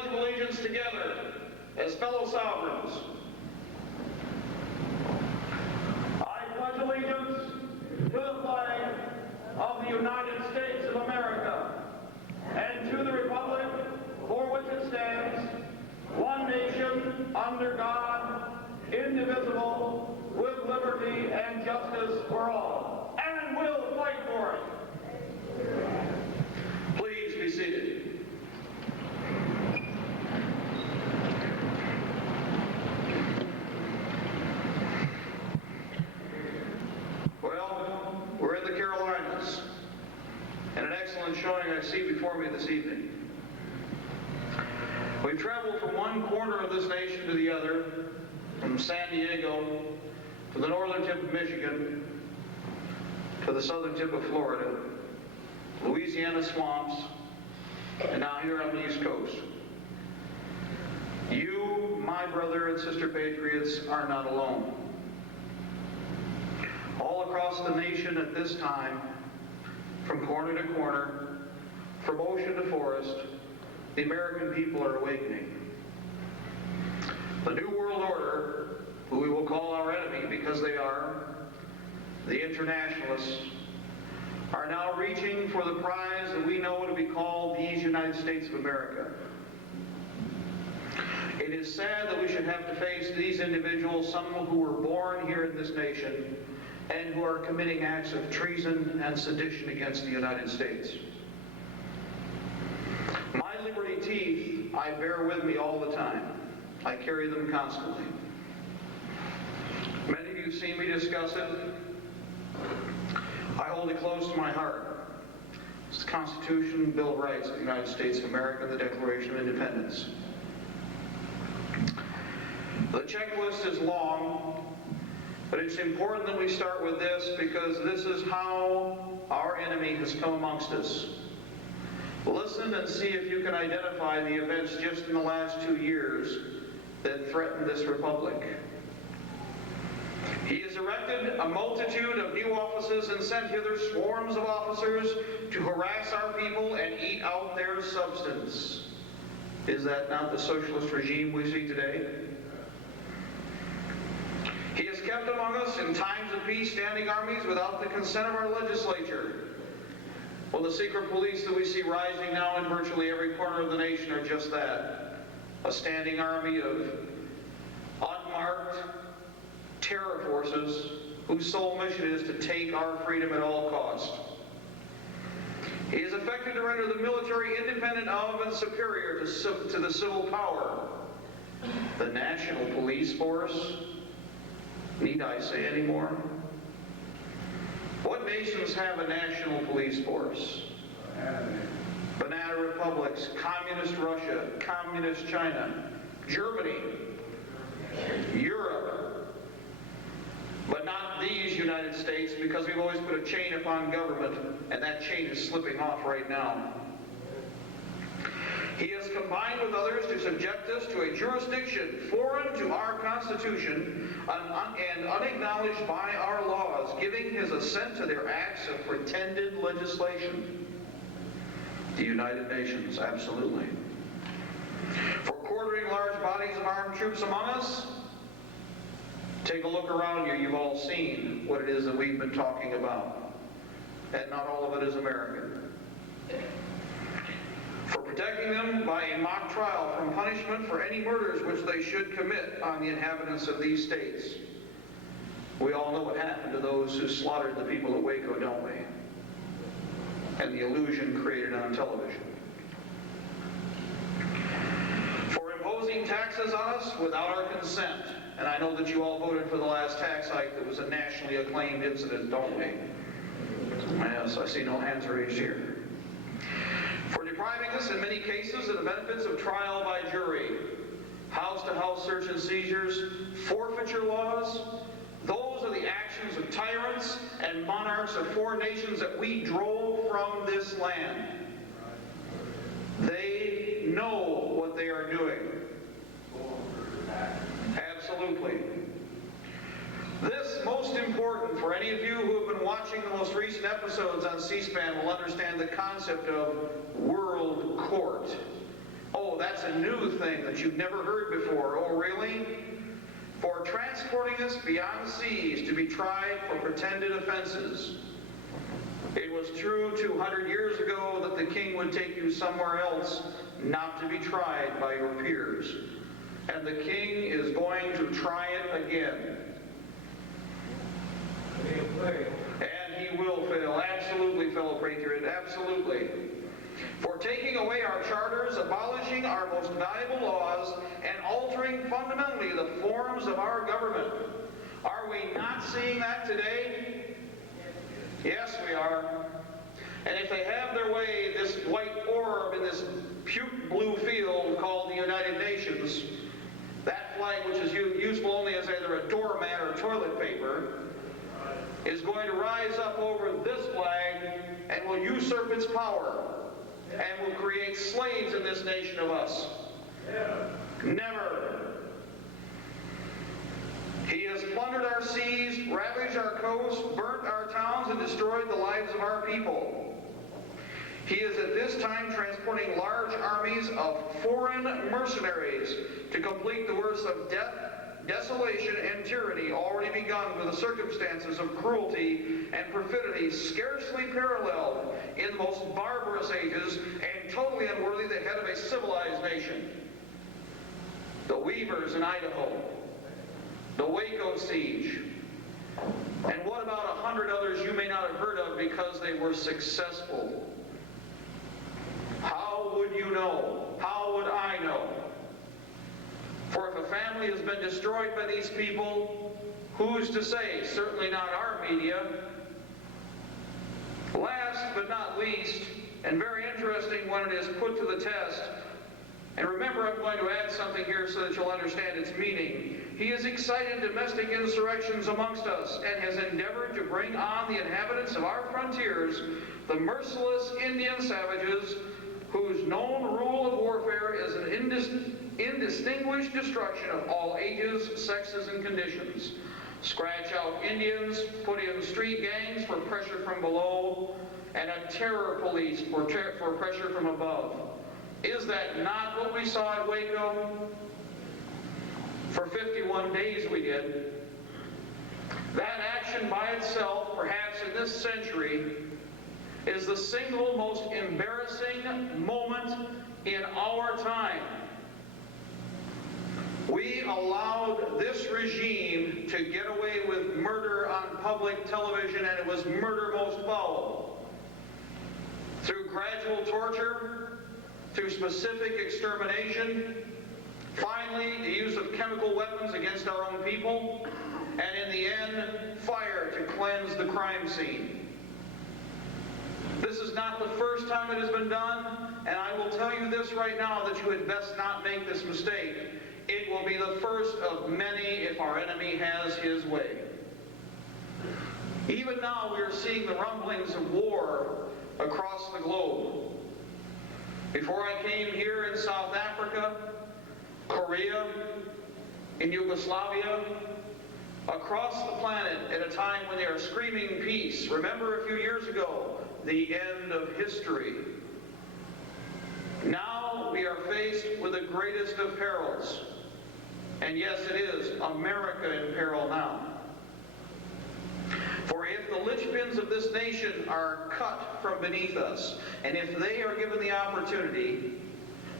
pledge of allegiance together as fellow sovereigns. I pledge allegiance to the flag of the United States of America and to the republic for which it stands, one nation, under God, indivisible, with liberty and justice for all. And we'll fight for it. Please be seated. Well, we're in the Carolinas, and an excellent showing I see before me this evening. We've traveled from one corner of this nation to the other, from San Diego to the northern tip of Michigan to the southern tip of Florida, Louisiana swamps, and now here on the East Coast. You, my brother and sister patriots, are not alone. All across the nation at this time, from corner to corner, from ocean to forest, the American people are awakening. The New World Order, who we will call our enemy because they are, the internationalists, are now reaching for the prize that we know to be called these United States of America. It is sad that we should have to face these individuals, some who were born here in this nation, and who are committing acts of treason and sedition against the United States. My liberty teeth I bear with me all the time. I carry them constantly. Many of you have seen me discuss it. I hold it close to my heart. It's the Constitution, Bill of Rights of the United States of America, the Declaration of Independence. The checklist is long, but it's important that we start with this because this is how our enemy has come amongst us. Listen and see if you can identify the events just in the last 2 years that threaten this republic. He has erected a multitude of new offices and sent hither swarms of officers to harass our people and eat out their substance. Is that not the socialist regime we see today? He has kept among us in times of peace standing armies without the consent of our legislature. Well, the secret police that we see rising now in virtually every corner of the nation are just that. A standing army of unmarked terror forces whose sole mission is to take our freedom at all cost. He is effected to render the military independent of and superior to the civil power. The National Police Force, need I say any more? What nations have a national police force? Banana republics, communist Russia, communist China, Germany, Europe, but not these United States, because we've always put a chain upon government, and that chain is slipping off right now. He has combined with others to subject us to a jurisdiction foreign to our Constitution and unacknowledged by our laws, giving his assent to their acts of pretended legislation. The United Nations, absolutely. For quartering large bodies of armed troops among us, take a look around you. You've all seen what it is that we've been talking about. And not all of it is American. For protecting them by a mock trial from punishment for any murders which they should commit on the inhabitants of these states. We all know what happened to those who slaughtered the people of Waco, don't we? And the illusion created on television. For imposing taxes on us without our consent. And I know that you all voted for the last tax hike that was a nationally acclaimed incident, don't we? Yes, I see no hands raised here. For depriving us in many cases of the benefits of trial by jury, house-to-house search and seizures, forfeiture laws. Those are the actions of tyrants and monarchs of foreign nations that we drove from this land. They know what they are doing. Absolutely. This, most important for any of you who have been watching the most recent episodes on C-SPAN, will understand the concept of world court. Oh, that's a new thing that you've never heard before. Oh, really? For transporting us beyond seas to be tried for pretended offenses. It was true 200 years ago that the king would take you somewhere else, not to be tried by your peers. And the king is going to try it again. And he will fail. Absolutely, fellow patriot. Absolutely. For taking away our charters, abolishing our most valuable laws, and altering fundamentally the forms of our government. Are we not seeing that today? Yes, we are. And if they have their way, this white orb in this puke blue field called the United Nations, that flag which is useful only as either a doormat or toilet paper, is going to rise up over this flag and will usurp its power and will create slaves in this nation of us. Never. He has plundered our seas, ravaged our coasts, burnt our towns, and destroyed the lives of our people. He is at this time transporting large armies of foreign mercenaries to complete the works of death, desolation, and tyranny already begun with the circumstances of cruelty and perfidy scarcely paralleled in the most barbarous ages and totally unworthy the head of a civilized nation. The Weavers in Idaho, the Waco siege, and what about 100 others you may not have heard of because they were successful? How would you know? How would I know? For if a family has been destroyed by these people, who's to say? Certainly not our media. Last but not least, and very interesting when it is put to the test, and remember I'm going to add something here so that you'll understand its meaning. He has excited domestic insurrections amongst us and has endeavored to bring on the inhabitants of our frontiers the merciless Indian savages whose known rule of warfare is an indistinguished destruction of all ages, sexes, and conditions. Scratch out Indians, put in street gangs for pressure from below, and a terror police for pressure from above. Is that not what we saw at Waco? For 51 days we did. That action by itself, perhaps in this century, is the single most embarrassing moment in our time. We allowed this regime to get away with murder on public television, and it was murder most foul. Through gradual torture, through specific extermination, finally the use of chemical weapons against our own people, and in the end, fire to cleanse the crime scene. This is not the first time it has been done, and I will tell you this right now that you had best not make this mistake. It will be the first of many if our enemy has his way. Even now we are seeing the rumblings of war across the globe. Before I came here in South Africa, Korea, in Yugoslavia, across the planet at a time when they are screaming peace. Remember a few years ago, the end of history. Now we are faced with the greatest of perils. And yes, it is America in peril now. For if the linchpins of this nation are cut from beneath us, and if they are given the opportunity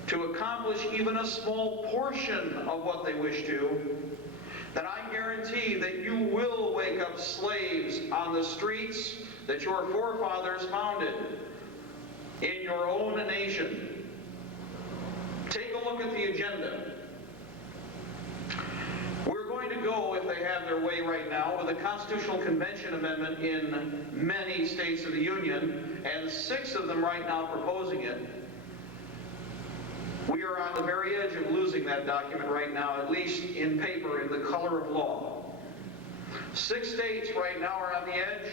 to accomplish even a small portion of what they wish to, then I guarantee that you will wake up slaves on the streets that your forefathers founded in your own nation. Take a look at the agenda. We're going to go, if they have their way right now, with a Constitutional Convention amendment in many states of the Union, and 6 of them right now proposing it. We are on the very edge of losing that document right now, at least in paper, in the color of law. 6 states right now are on the edge.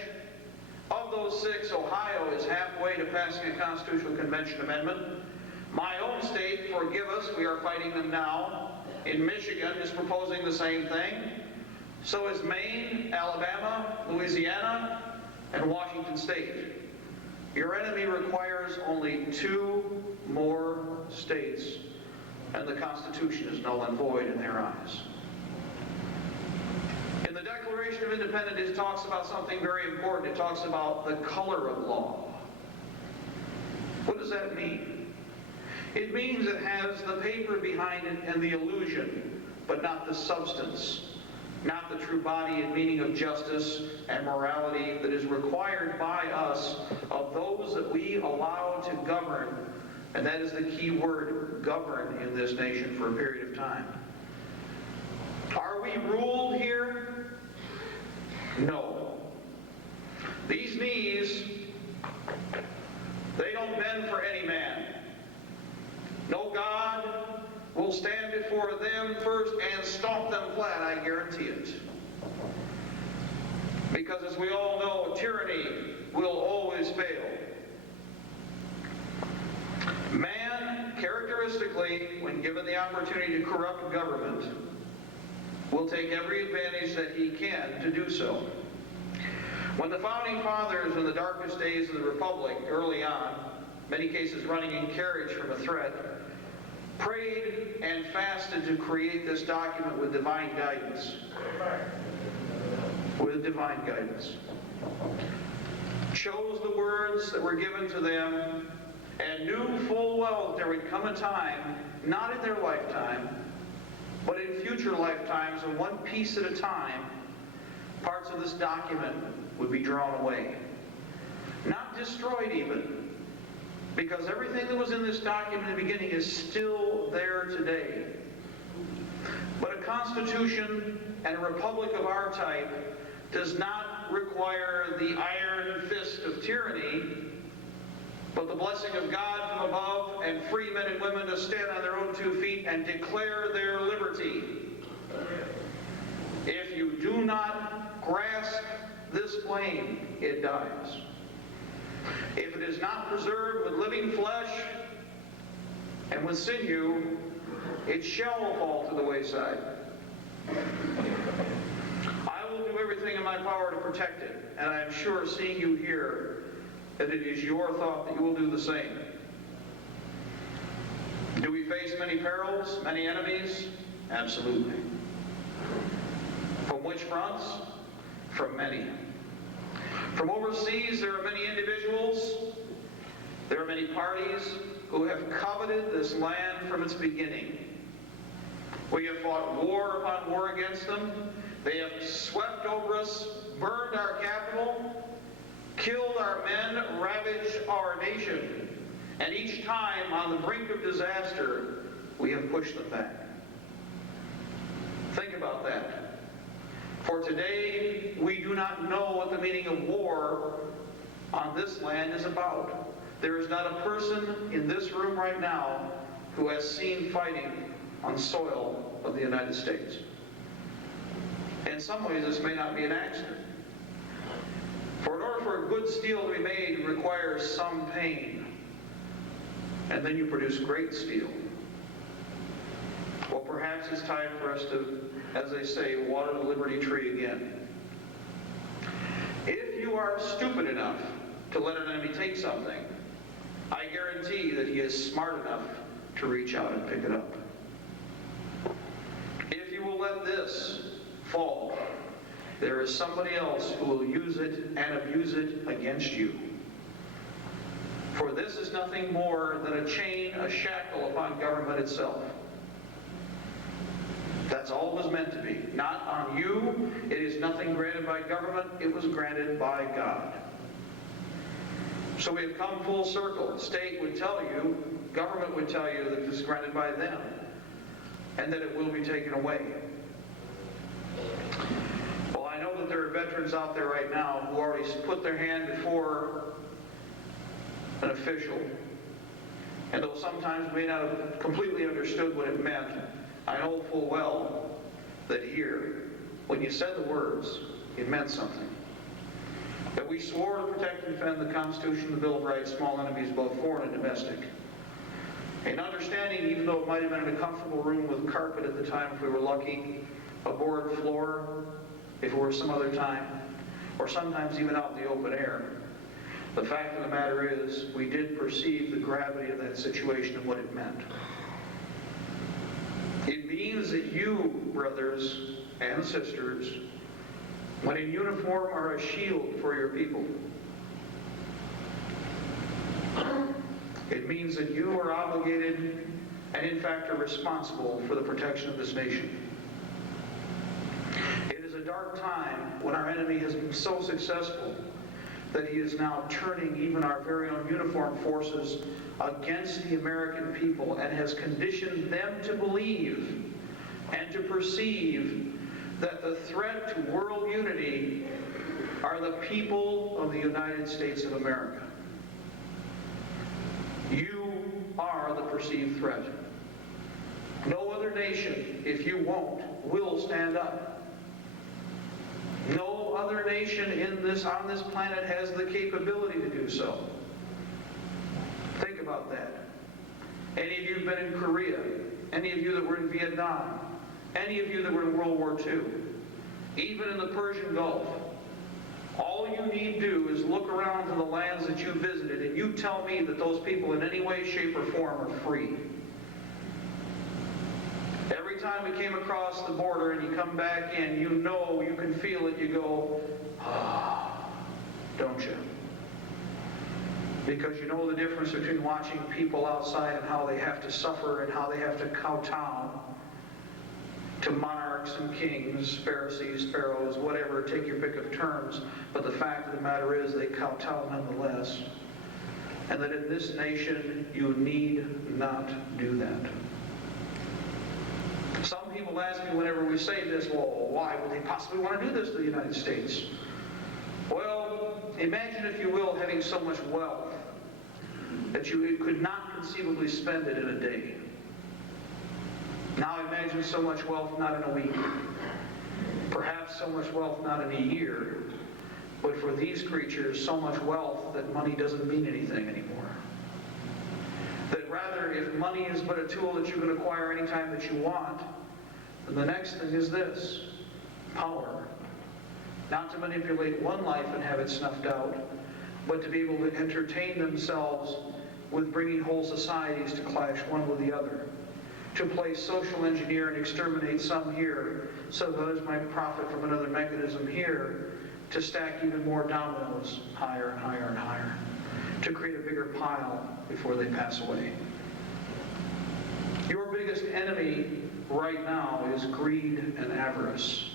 Of those 6, Ohio is halfway to passing a Constitutional Convention amendment. My own state, forgive us, we are fighting them now. In Michigan is proposing the same thing. So is Maine, Alabama, Louisiana, and Washington State. Your enemy requires only 2 more states and the Constitution is null and void in their eyes. In the Declaration of Independence, it talks about something very important. It talks about the color of law. What does that mean? It means it has the paper behind it and the illusion, but not the substance, not the true body and meaning of justice and morality that is required by us of those that we allow to govern, and that is the key word, govern, in this nation for a period of time. Are we ruled here? No. These knees, they don't bend for any man. No God will stand before them first and stomp them flat, I guarantee it. Because as we all know, tyranny will always fail. Man, characteristically, when given the opportunity to corrupt government, will take every advantage that he can to do so. When the Founding Fathers, in the darkest days of the Republic, early on, many cases running in carriage from a threat, prayed and fasted to create this document with divine guidance. With divine guidance. Chose the words that were given to them and knew full well that there would come a time, not in their lifetime, but in future lifetimes, and one piece at a time, parts of this document would be drawn away. Not destroyed even, because everything that was in this document in the beginning is still there today. But a constitution and a republic of our type does not require the iron fist of tyranny, but the blessing of God from above and free men and women to stand on their own 2 feet and declare their liberty. If you do not grasp this flame, it dies. If it is not preserved with living flesh and with sinew, it shall fall to the wayside. I will do everything in my power to protect it, and I am sure, seeing you here, that it is your thought that you will do the same. Do we face many perils, many enemies? Absolutely. From which fronts? From many. From overseas, there are many individuals, there are many parties who have coveted this land from its beginning. We have fought war upon war against them. They have swept over us, burned our capital, killed our men, ravaged our nation. And each time, on the brink of disaster, we have pushed them back. Think about that. For today, we do not know what the meaning of war on this land is about. There is not a person in this room right now who has seen fighting on soil of the United States. In some ways, this may not be an accident. For in order for a good steel to be made, it requires some pain. And then you produce great steel. Well, perhaps it's time for us to, as they say, water the liberty tree again. If you are stupid enough to let an enemy take something, I guarantee that he is smart enough to reach out and pick it up. If you will let this fall, there is somebody else who will use it and abuse it against you. For this is nothing more than a chain, a shackle upon government itself. That's all it was meant to be. Not on you. It is nothing granted by government. It was granted by God. So we have come full circle. The state would tell you, government would tell you that this is granted by them and that it will be taken away. Well, I know that there are veterans out there right now who already put their hand before an official, and though sometimes may not have completely understood what it meant, I know full well that here, when you said the words, it meant something. That we swore to protect and defend the Constitution, the Bill of Rights, small enemies, both foreign and domestic. And understanding, even though it might have been in a comfortable room with carpet at the time if we were lucky, a board floor if it were some other time, or sometimes even out in the open air, the fact of the matter is we did perceive the gravity of that situation and what it meant. It means that you, brothers and sisters, when in uniform, are a shield for your people. It means that you are obligated and in fact are responsible for the protection of this nation. It is a dark time when our enemy has been so successful that he is now turning even our very own uniformed forces against the American people and has conditioned them to believe and to perceive that the threat to world unity are the people of the United States of America. You are the perceived threat. No other nation, if you won't, will stand up. No other nation on this planet has the capability to do so. Think about that. Any of you who've been in Korea, any of you that were in Vietnam, any of you that were in World War II, even in the Persian Gulf, all you need do is look around to the lands that you visited and you tell me that those people in any way, shape, or form are free. Every time we came across the border and you come back in, you know, you can feel it, you go, ah, don't you? Because you know the difference between watching people outside and how they have to suffer and how they have to kowtow to monarchs and kings, Pharisees, pharaohs, whatever, take your pick of terms, but the fact of the matter is they kowtow nonetheless. And that in this nation, you need not do that. Some people ask me whenever we say this, well, why would they possibly want to do this to the United States? Well, imagine, if you will, having so much wealth that you could not conceivably spend it in a day. Now imagine so much wealth not in a week. Perhaps so much wealth not in a year. But for these creatures, so much wealth that money doesn't mean anything anymore. That rather, if money is but a tool that you can acquire anytime that you want, then the next thing is this: power. Not to manipulate one life and have it snuffed out, but to be able to entertain themselves with bringing whole societies to clash one with the other. To play social engineer and exterminate some here, so that others might profit from another mechanism here, to stack even more dominoes higher and higher and higher, to create a bigger pile before they pass away. Your biggest enemy right now is greed and avarice.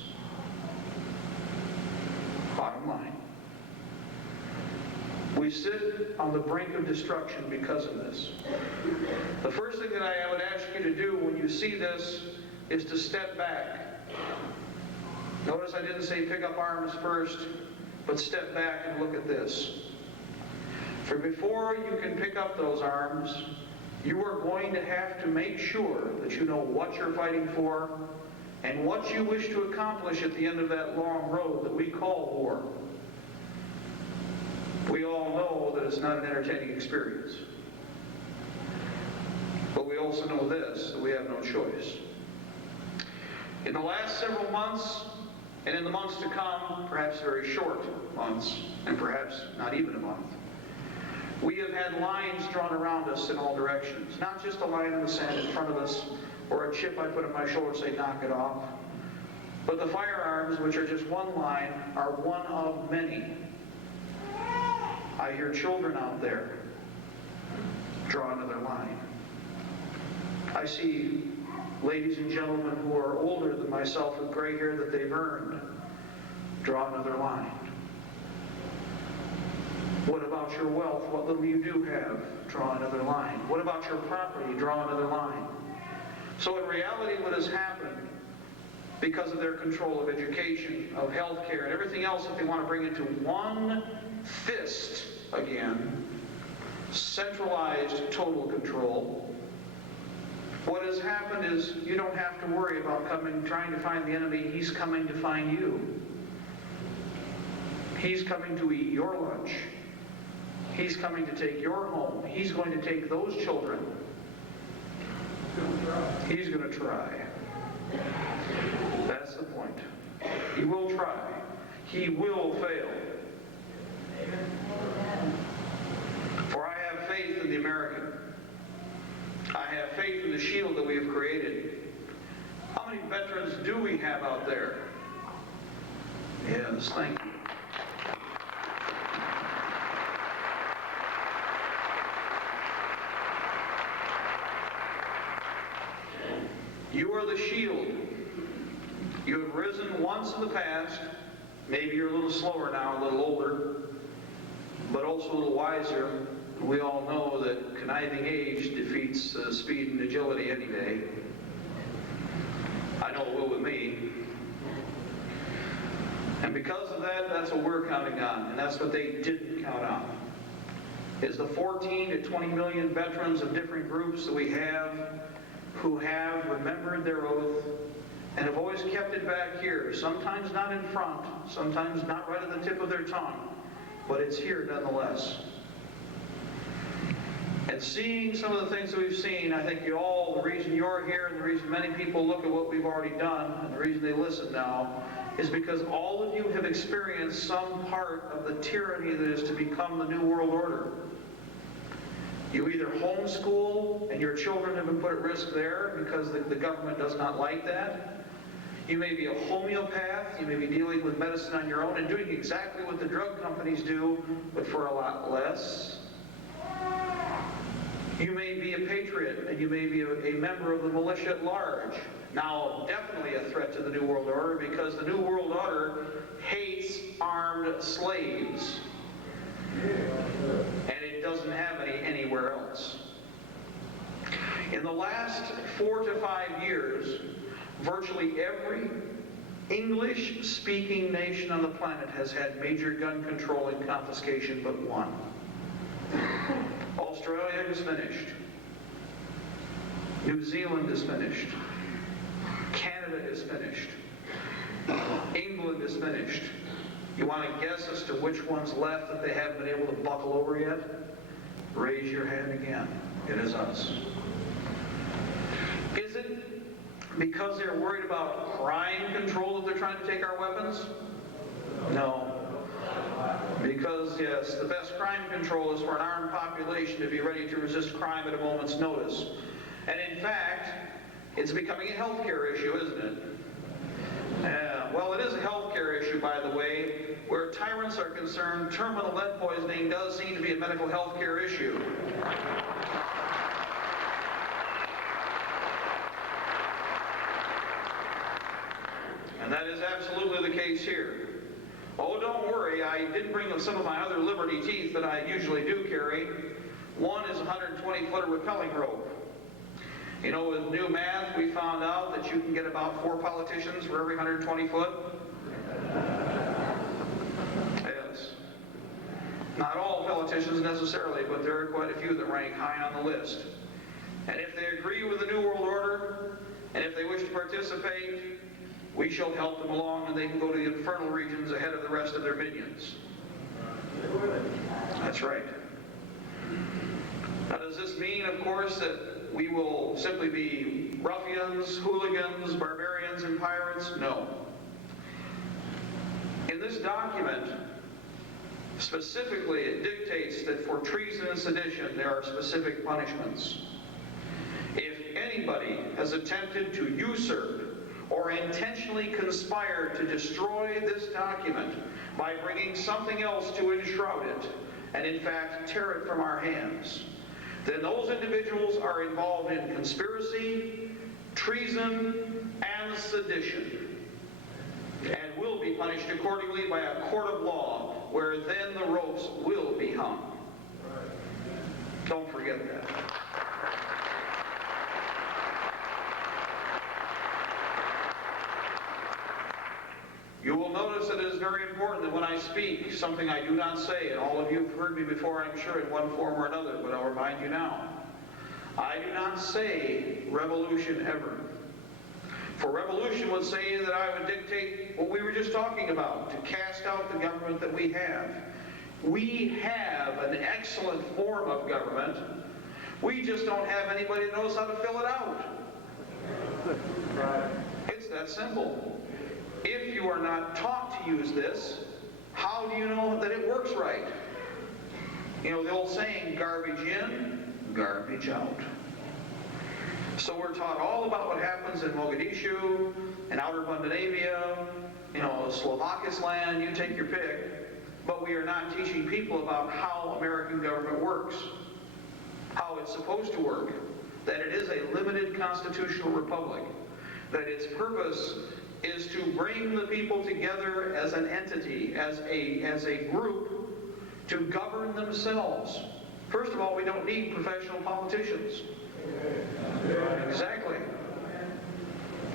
Bottom line. We sit on the brink of destruction because of this. The first thing that I would ask you to do when you see this is to step back. Notice I didn't say pick up arms first, but step back and look at this. For before you can pick up those arms, you are going to have to make sure that you know what you're fighting for and what you wish to accomplish at the end of that long road that we call war. We all know that it's not an entertaining experience. But we also know this, that we have no choice. In the last several months, and in the months to come, perhaps very short months, and perhaps not even a month, we have had lines drawn around us in all directions. Not just a line in the sand in front of us, or a chip I put on my shoulder and say, knock it off. But the firearms, which are just one line, are one of many. I hear children out there draw another line. I see ladies and gentlemen who are older than myself with gray hair that they've earned draw another line. What about your wealth? What little you do have? Draw another line. What about your property? Draw another line. So in reality, what has happened, because of their control of education, of health care, and everything else that they want to bring into one fist again, centralized total control, what has happened is you don't have to worry about trying to find the enemy. He's coming to find you. He's coming to eat your lunch. He's coming to take your home. He's going to take those children. He's going to try. That's the point. He will try. He will fail. For I have faith in the American. I have faith in the shield that we have created. How many veterans do we have out there? Yes, thank you. You are the shield. You have risen once in the past. Maybe you're a little slower now, a little older, but also a little wiser. We all know that conniving age defeats speed and agility any day. I know it will with me. And because of that, that's what we're counting on, and that's what they didn't count on. Is the 14 to 20 million veterans of different groups that we have who have remembered their oath and have always kept it back here, sometimes not in front, sometimes not right at the tip of their tongue, but it's here nonetheless. And seeing some of the things that we've seen, I think the reason you're here and the reason many people look at what we've already done and the reason they listen now is because all of you have experienced some part of the tyranny that is to become the New World Order. You either homeschool and your children have been put at risk there because the government does not like that. You may be a homeopath, you may be dealing with medicine on your own and doing exactly what the drug companies do, but for a lot less. You may be a patriot and you may be a member of the militia at large. Now, definitely a threat to the New World Order because the New World Order hates armed slaves. And it doesn't have any anywhere else. In the last 4 to 5 years, virtually every English-speaking nation on the planet has had major gun control and confiscation but one. Australia is finished. New Zealand is finished. Canada is finished. England is finished. You want to guess as to which one's left that they haven't been able to buckle over yet? Raise your hand again. It is us. Is it because they're worried about crime control that they're trying to take our weapons? No. Because, yes, the best crime control is for an armed population to be ready to resist crime at a moment's notice. And in fact, it's becoming a healthcare issue, isn't it? Well, it is a healthcare issue, by the way. Where tyrants are concerned, terminal lead poisoning does seem to be a medical healthcare issue. And that is absolutely the case here. Oh, don't worry, I did bring some of my other liberty teeth that I usually do carry. One is a 120-foot rappelling rope. You know, with new math, we found out that you can get about 4 politicians for every 120 foot. Yes. Not all politicians necessarily, but there are quite a few that rank high on the list. And if they agree with the New World Order, and if they wish to participate, we shall help them along and they can go to the infernal regions ahead of the rest of their minions. That's right. Now, does this mean, of course, that we will simply be ruffians, hooligans, barbarians, and pirates? No. In this document, specifically, it dictates that for treason and sedition, there are specific punishments. If anybody has attempted to usurp or intentionally conspired to destroy this document by bringing something else to enshroud it, and in fact tear it from our hands, then those individuals are involved in conspiracy, treason, and sedition, and will be punished accordingly by a court of law, where then the ropes will be hung. Don't forget that. You will notice that it is very important that when I speak, something I do not say, and all of you have heard me before, I'm sure, in one form or another, but I'll remind you now. I do not say revolution ever. For revolution would say that I would dictate what we were just talking about, to cast out the government that we have. We have an excellent form of government. We just don't have anybody that knows how to fill it out. It's that simple. If you are not taught to use this, how do you know that it works right? You know the old saying, garbage in, garbage out. So we're taught all about what happens in Mogadishu, in outer Bandinavia, Slovakistan, you take your pick, but we are not teaching people about how American government works, how it's supposed to work, that it is a limited constitutional republic, that its purpose is to bring the people together as an entity, as a group, to govern themselves. First of all, we don't need professional politicians. Exactly.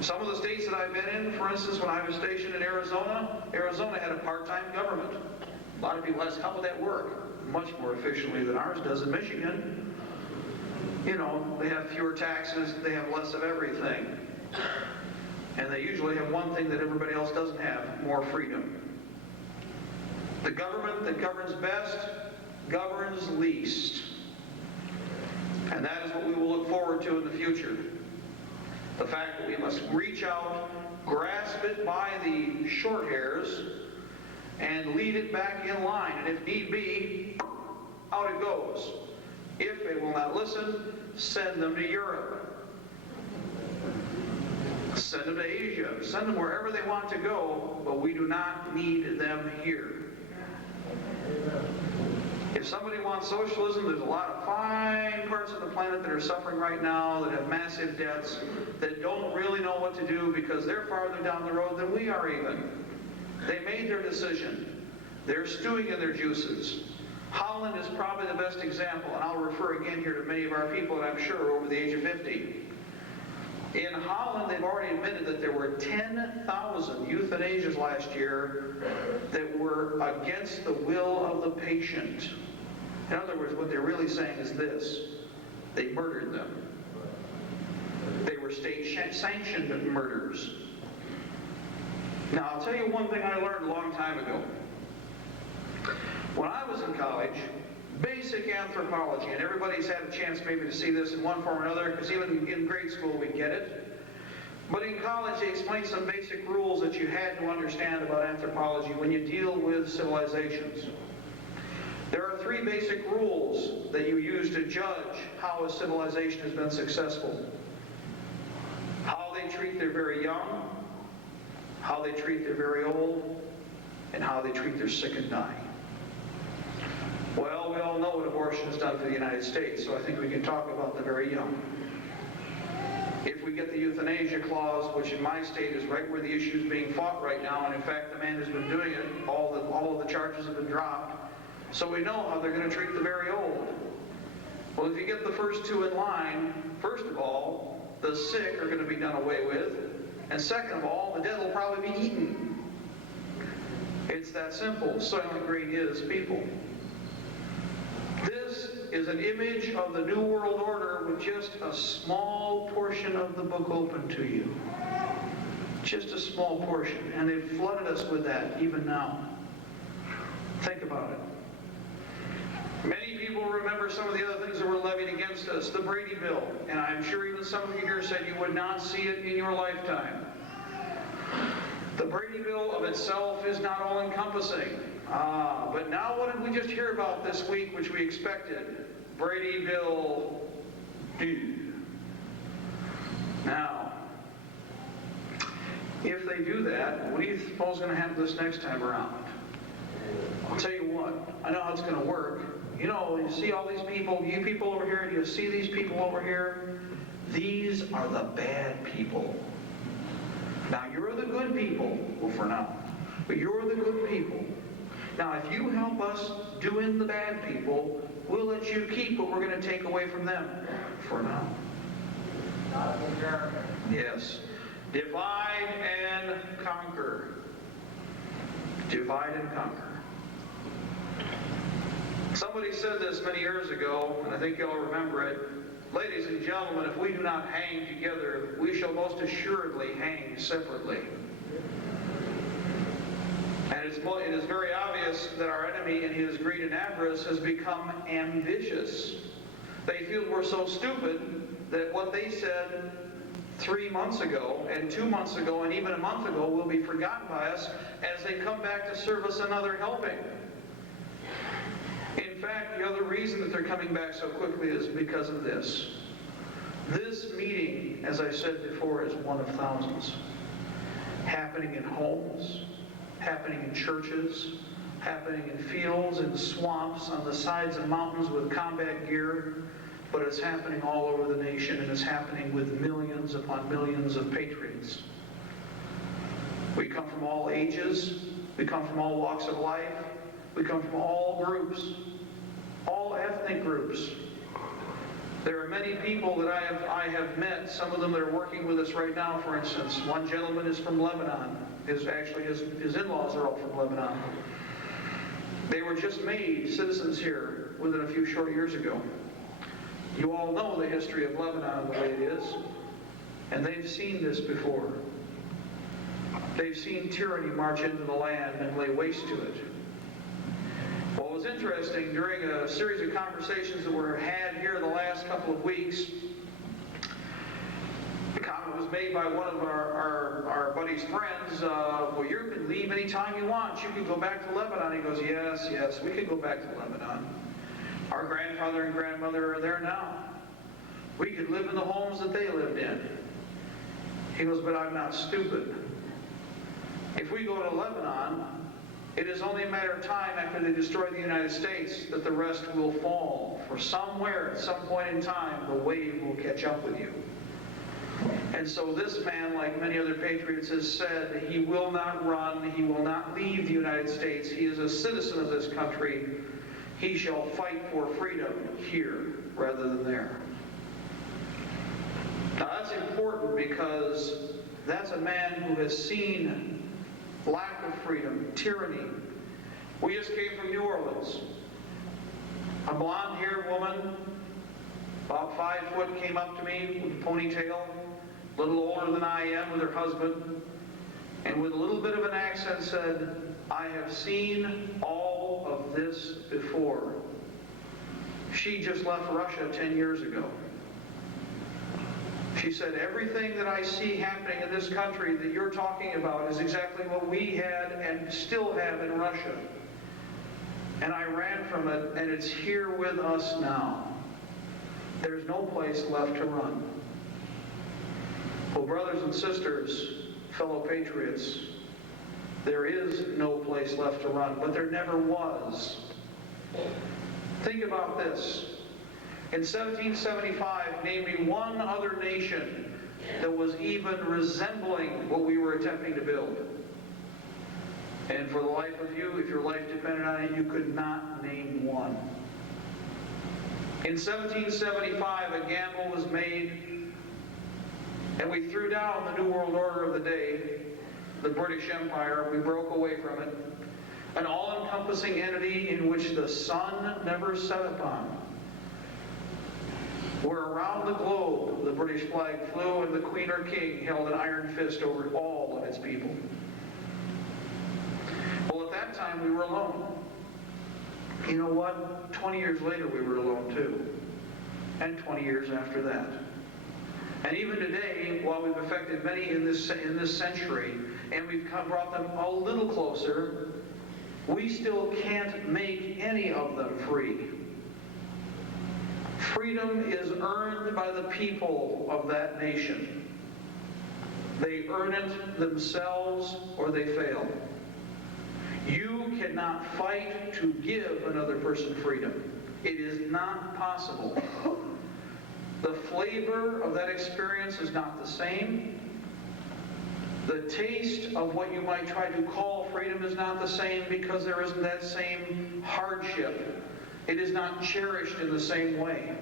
Some of the states that I've been in, for instance, when I was stationed in Arizona, Arizona had a part-time government. A lot of people ask, how would that work? Much more efficiently than ours does in Michigan. They have fewer taxes, they have less of everything. And they usually have one thing that everybody else doesn't have, more freedom. The government that governs best governs least. And that is what we will look forward to in the future. The fact that we must reach out, grasp it by the short hairs, and lead it back in line. And if need be, out it goes. If they will not listen, send them to Europe. Send them to Asia. Send them wherever they want to go, but we do not need them here. If somebody wants socialism, there's a lot of fine parts of the planet that are suffering right now, that have massive debts, that don't really know what to do because they're farther down the road than we are even. They made their decision. They're stewing in their juices. Holland is probably the best example, and I'll refer again here to many of our people that I'm sure are over the age of 50. In Holland, they've already admitted that there were 10,000 euthanasias last year that were against the will of the patient. In other words, what they're really saying is this: they murdered them. They were state-sanctioned murders. Now, I'll tell you one thing I learned a long time ago. When I was in college, basic anthropology, and everybody's had a chance maybe to see this in one form or another, because even in grade school we get it. But in college they explained some basic rules that you had to understand about anthropology when you deal with civilizations. There are 3 basic rules that you use to judge how a civilization has been successful. How they treat their very young, how they treat their very old, and how they treat their sick and dying. Well, we all know what abortion has done for the United States, so I think we can talk about the very young. If we get the euthanasia clause, which in my state is right where the issue is being fought right now, and in fact the man who's been doing it, all of the charges have been dropped, so we know how they're going to treat the very old. Well, if you get the first 2 in line, first of all, the sick are going to be done away with, and second of all, the dead will probably be eaten. It's that simple. Soylent Green is people. This is an image of the New World Order with just a small portion of the book open to you. Just a small portion. And they've flooded us with that even now. Think about it. Many people remember some of the other things that were levied against us. The Brady Bill. And I'm sure even some of you here said you would not see it in your lifetime. The Brady Bill of itself is not all-encompassing. But now what did we just hear about this week, which we expected? Brady Bill 2. Now, if they do that, what do you suppose is going to happen this next time around? I'll tell you what, I know how it's going to work. You see all these people, you people over here, do you see these people over here? These are the bad people. Now, you're the good people, well, for now, but you're the good people. Now, if you help us do in the bad people, we'll let you keep what we're going to take away from them, for now. Yes. Divide and conquer. Divide and conquer. Somebody said this many years ago, and I think you all remember it. Ladies and gentlemen, if we do not hang together, we shall most assuredly hang separately. And it is very obvious that our enemy in his greed and avarice has become ambitious. They feel we're so stupid that what they said 3 months ago and 2 months ago and even a month ago will be forgotten by us as they come back to serve us another helping. In fact, the other reason that they're coming back so quickly is because of this. This meeting, as I said before, is one of thousands. Happening in homes, happening in churches, happening in fields and swamps, on the sides of mountains with combat gear, but it's happening all over the nation, and it's happening with millions upon millions of patriots. We come from all ages, we come from all walks of life, we come from all groups, all ethnic groups. There are many people that I have met, some of them that are working with us right now, for instance. One gentleman is from Lebanon. His in-laws are all from Lebanon. They were just made citizens here within a few short years ago. You all know the history of Lebanon the way it is, and they've seen this before. They've seen tyranny march into the land and lay waste to it. What was interesting, during a series of conversations that were had here the last couple of weeks, the comment was made by one of our buddy's friends, well, you can leave anytime you want. You can go back to Lebanon. He goes, yes, we could go back to Lebanon. Our grandfather and grandmother are there now. We could live in the homes that they lived in. He goes, but I'm not stupid. If we go to Lebanon, it is only a matter of time after they destroy the United States that the rest will fall. For somewhere, at some point in time, the wave will catch up with you. And so this man, like many other patriots, has said that he will not run, he will not leave the United States. He is a citizen of this country. He shall fight for freedom here rather than there. Now that's important because that's a man who has seen lack of freedom, tyranny. We just came from New Orleans. A blonde-haired woman, about 5 foot, came up to me with a ponytail, a little older than I am, with her husband, and with a little bit of an accent said, I have seen all of this before. She just left Russia 10 years ago. She said, everything that I see happening in this country that you're talking about is exactly what we had and still have in Russia. And I ran from it, and it's here with us now. There's no place left to run. Well, brothers and sisters, fellow patriots, there is no place left to run, but there never was. Think about this. In 1775, name me one other nation that was even resembling what we were attempting to build. And for the life of you, if your life depended on it, you could not name one. In 1775, a gamble was made, and we threw down the New World Order of the day, the British Empire. We broke away from it. An all-encompassing entity in which the sun never set upon. Where around the globe the British flag flew and the Queen or King held an iron fist over all of its people. Well, at that time we were alone. You know what? 20 years later we were alone too. And 20 years after that. And even today, while we've affected many in this century, and we've brought them a little closer, we still can't make any of them free. Freedom is earned by the people of that nation. They earn it themselves or they fail. You cannot fight to give another person freedom. It is not possible. The flavor of that experience is not the same. The taste of what you might try to call freedom is not the same because there isn't that same hardship. It is not cherished in the same way.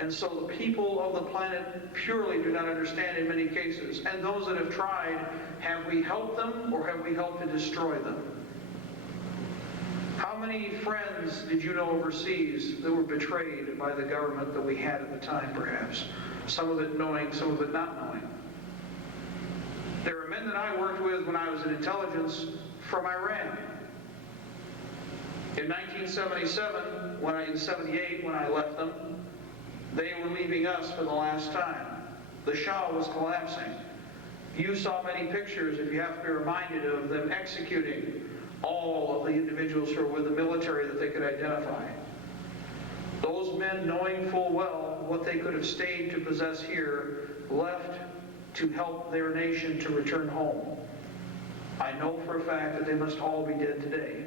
And so the people of the planet purely do not understand in many cases. And those that have tried, have we helped them or have we helped to destroy them? How many friends did you know overseas that were betrayed by the government that we had at the time, perhaps? Some of it knowing, some of it not knowing. There were men that I worked with when I was in intelligence from Iran. In 1977, in 78, when I left them, they were leaving us for the last time. The Shah was collapsing. You saw many pictures, if you have to be reminded, of them executing all of the individuals who were with the military that they could identify. Those men, knowing full well what they could have stayed to possess here, left to help their nation to return home. I know for a fact that they must all be dead today,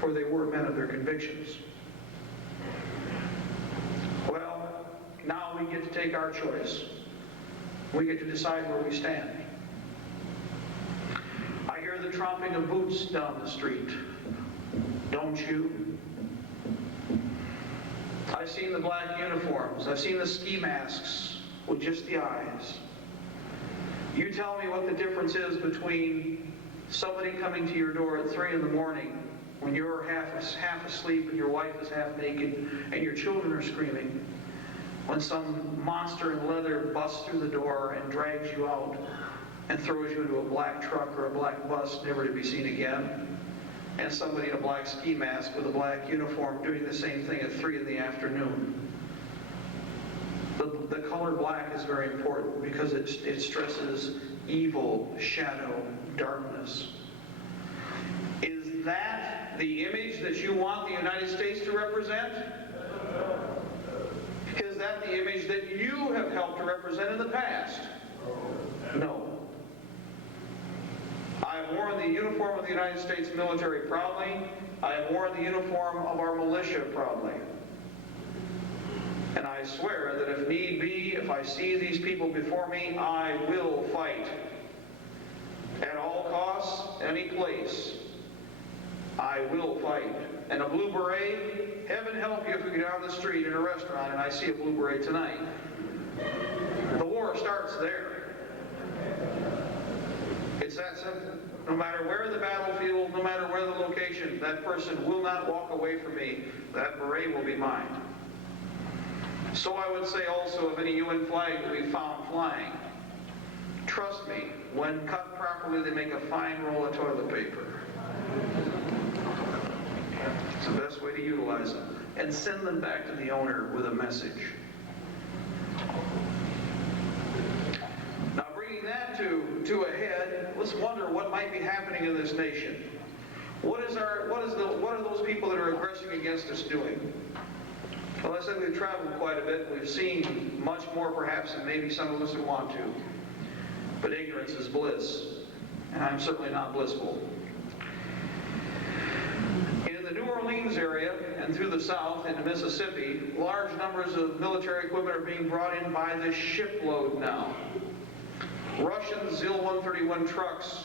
for they were men of their convictions. Well, now we get to take our choice. We get to decide where we stand. I hear the tromping of boots down the street. Don't you? I've seen the black uniforms. I've seen the ski masks with just the eyes. You tell me what the difference is between somebody coming to your door at 3 in the morning when you're half asleep and your wife is half naked and your children are screaming, when some monster in leather busts through the door and drags you out and throws you into a black truck or a black bus never to be seen again, and somebody in a black ski mask with a black uniform doing the same thing at 3 in the afternoon. The color black is very important because it stresses evil, shadow, darkness. Is that the image that you want the United States to represent? Is that the image that you have helped to represent in the past? No. I have worn the uniform of the United States military proudly. I have worn the uniform of our militia proudly. And I swear that if need be, if I see these people before me, I will fight. At all costs, any place, I will fight. And a blue beret, heaven help you if we go down the street in a restaurant and I see a blue beret tonight. The war starts there. It's that simple. No matter where the battlefield, no matter where the location, that person will not walk away from me. That beret will be mine. So I would say also of any UN flag that we found flying, trust me, when cut properly, they make a fine roll of toilet paper. It's the best way to utilize them. And send them back to the owner with a message. Now bringing that to a head, let's wonder what might be happening in this nation. What are those people that are aggressing against us doing? Well, I said we've traveled quite a bit. We've seen much more perhaps than maybe some of us would want to. But ignorance is bliss. And I'm certainly not blissful. In the New Orleans area and through the south into Mississippi, large numbers of military equipment are being brought in by the shipload now. Russian ZIL-131 trucks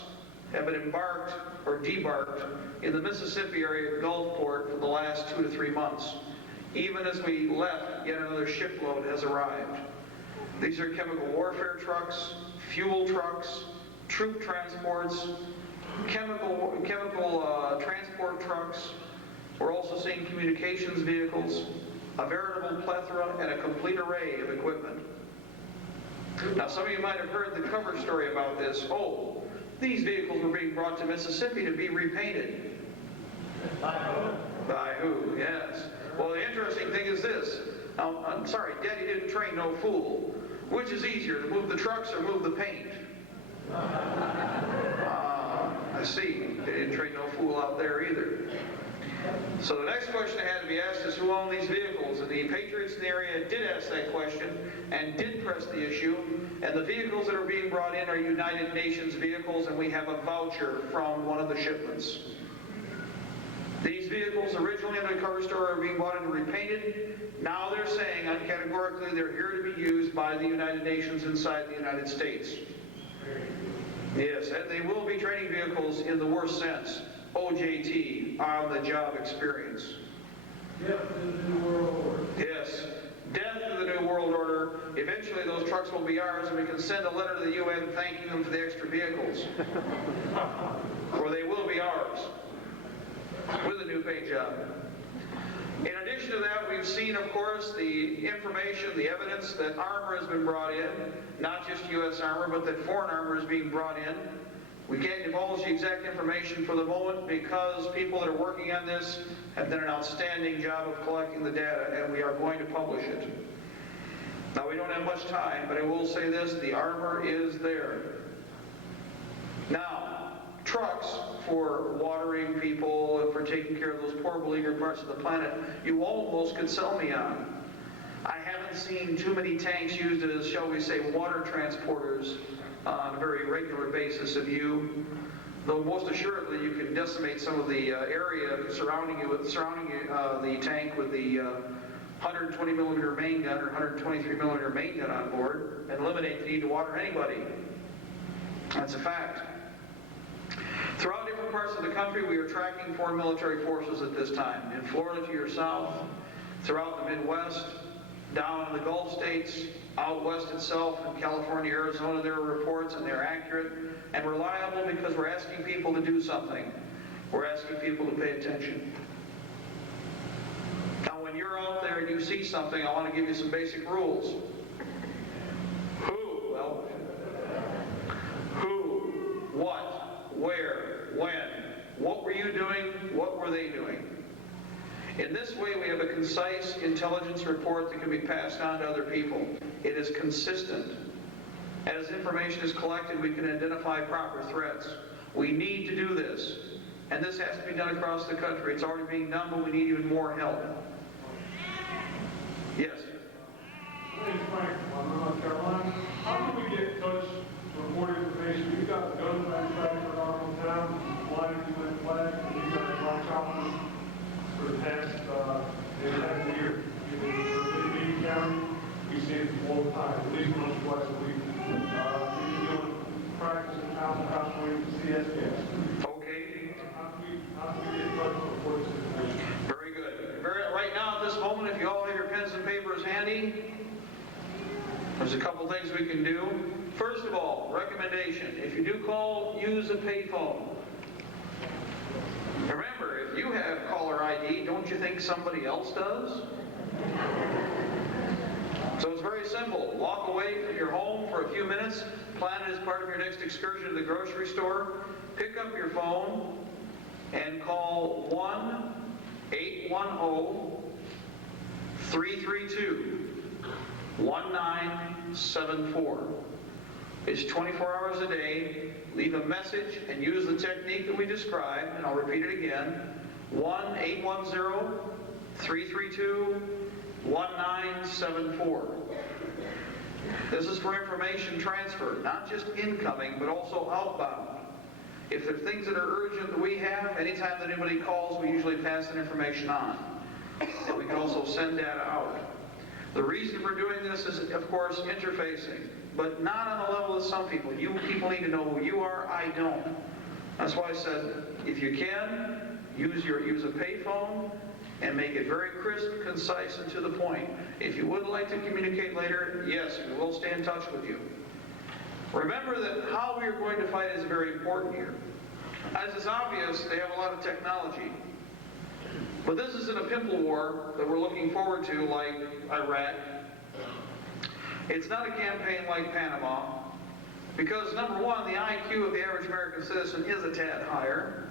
have been embarked or debarked in the Mississippi area Gulfport for the last 2 to 3 months. Even as we left, yet another shipload has arrived. These are chemical warfare trucks, fuel trucks, troop transports, chemical transport trucks. We're also seeing communications vehicles, a veritable plethora and a complete array of equipment. Now, some of you might have heard the cover story about this. Oh, these vehicles were being brought to Mississippi to be repainted. By who? By who, yes. Well, the interesting thing is this. Now, I'm sorry, Daddy didn't train no fool. Which is easier, to move the trucks or move the paint? I see. They didn't train no fool out there either. So the next question that had to be asked is who owned these vehicles? And the patriots in the area did ask that question and did press the issue. And the vehicles that are being brought in are United Nations vehicles, and we have a voucher from one of the shipments. These vehicles originally in the cover story are being bought and repainted. Now they're saying uncategorically they're here to be used by the United Nations inside the United States. Yes, and they will be training vehicles in the worst sense. OJT, on-the-job experience. Death to the New World Order. Yes, death to the New World Order. Eventually those trucks will be ours and we can send a letter to the UN thanking them for the extra vehicles. Or they will be ours. With a new paint job. In addition to that, we've seen, of course, the information, the evidence that armor has been brought in, not just U.S. armor, but that foreign armor is being brought in. We can't divulge the exact information for the moment because people that are working on this have done an outstanding job of collecting the data, and we are going to publish it. Now, we don't have much time, but I will say this, the armor is there. Now, trucks for watering people and for taking care of those poor beleaguered parts of the planet, you almost could sell me on. I haven't seen too many tanks used as, shall we say, water transporters on a very regular basis of you. Though most assuredly you can decimate some of the area surrounding the tank with the 120 millimeter main gun or 123 millimeter main gun on board and eliminate the need to water anybody. That's a fact. Throughout different parts of the country, we are tracking foreign military forces at this time. In Florida to your south, throughout the Midwest, down in the Gulf states, out west itself, in California, Arizona, there are reports, and they're accurate and reliable because we're asking people to do something. We're asking people to pay attention. Now, when you're out there and you see something, I want to give you some basic rules. Who? Well, who, what, where, when, what were you doing, what were they doing? In this way, we have a concise intelligence report that can be passed on to other people. It is consistent. As information is collected, we can identify proper threats. We need to do this. And this has to be done across the country. It's already being done, but we need even more help. Yes? My name's Frank. I'm North Carolina. How can we get in touch to report information? We've got gun manufacturer in our hometown, flags, and we've got black choppers for the past year. In the county, we see it all the time, at least once or twice a week. We've been doing practice in house waiting for CSPS. Okay. How can we get in touch to report this information? Very good. Right now, at this moment, if you all have your pens and papers handy, there's a couple things we can do. First of all, recommendation. If you do call, use a payphone. Remember, if you have caller ID, don't you think somebody else does? So it's very simple. Walk away from your home for a few minutes, plan it as part of your next excursion to the grocery store, pick up your phone, and call 1-810-332-1974. It's 24 hours a day. Leave a message and use the technique that we described, and I'll repeat it again. 1-810-332-1974. This is for information transfer, not just incoming, but also outbound. If there are things that are urgent that we have, anytime that anybody calls, we usually pass that information on. And we can also send data out. The reason for doing this is, of course, interfacing, but not on the level of some people. You people need to know who you are. I don't. That's why I said, if you can, use a payphone and make it very crisp, concise, and to the point. If you would like to communicate later, yes, we will stay in touch with you. Remember that how we are going to fight is very important here. As is obvious, they have a lot of technology. But this isn't a pimple war that we're looking forward to like Iraq. It's not a campaign like Panama, because number one, the IQ of the average American citizen is a tad higher.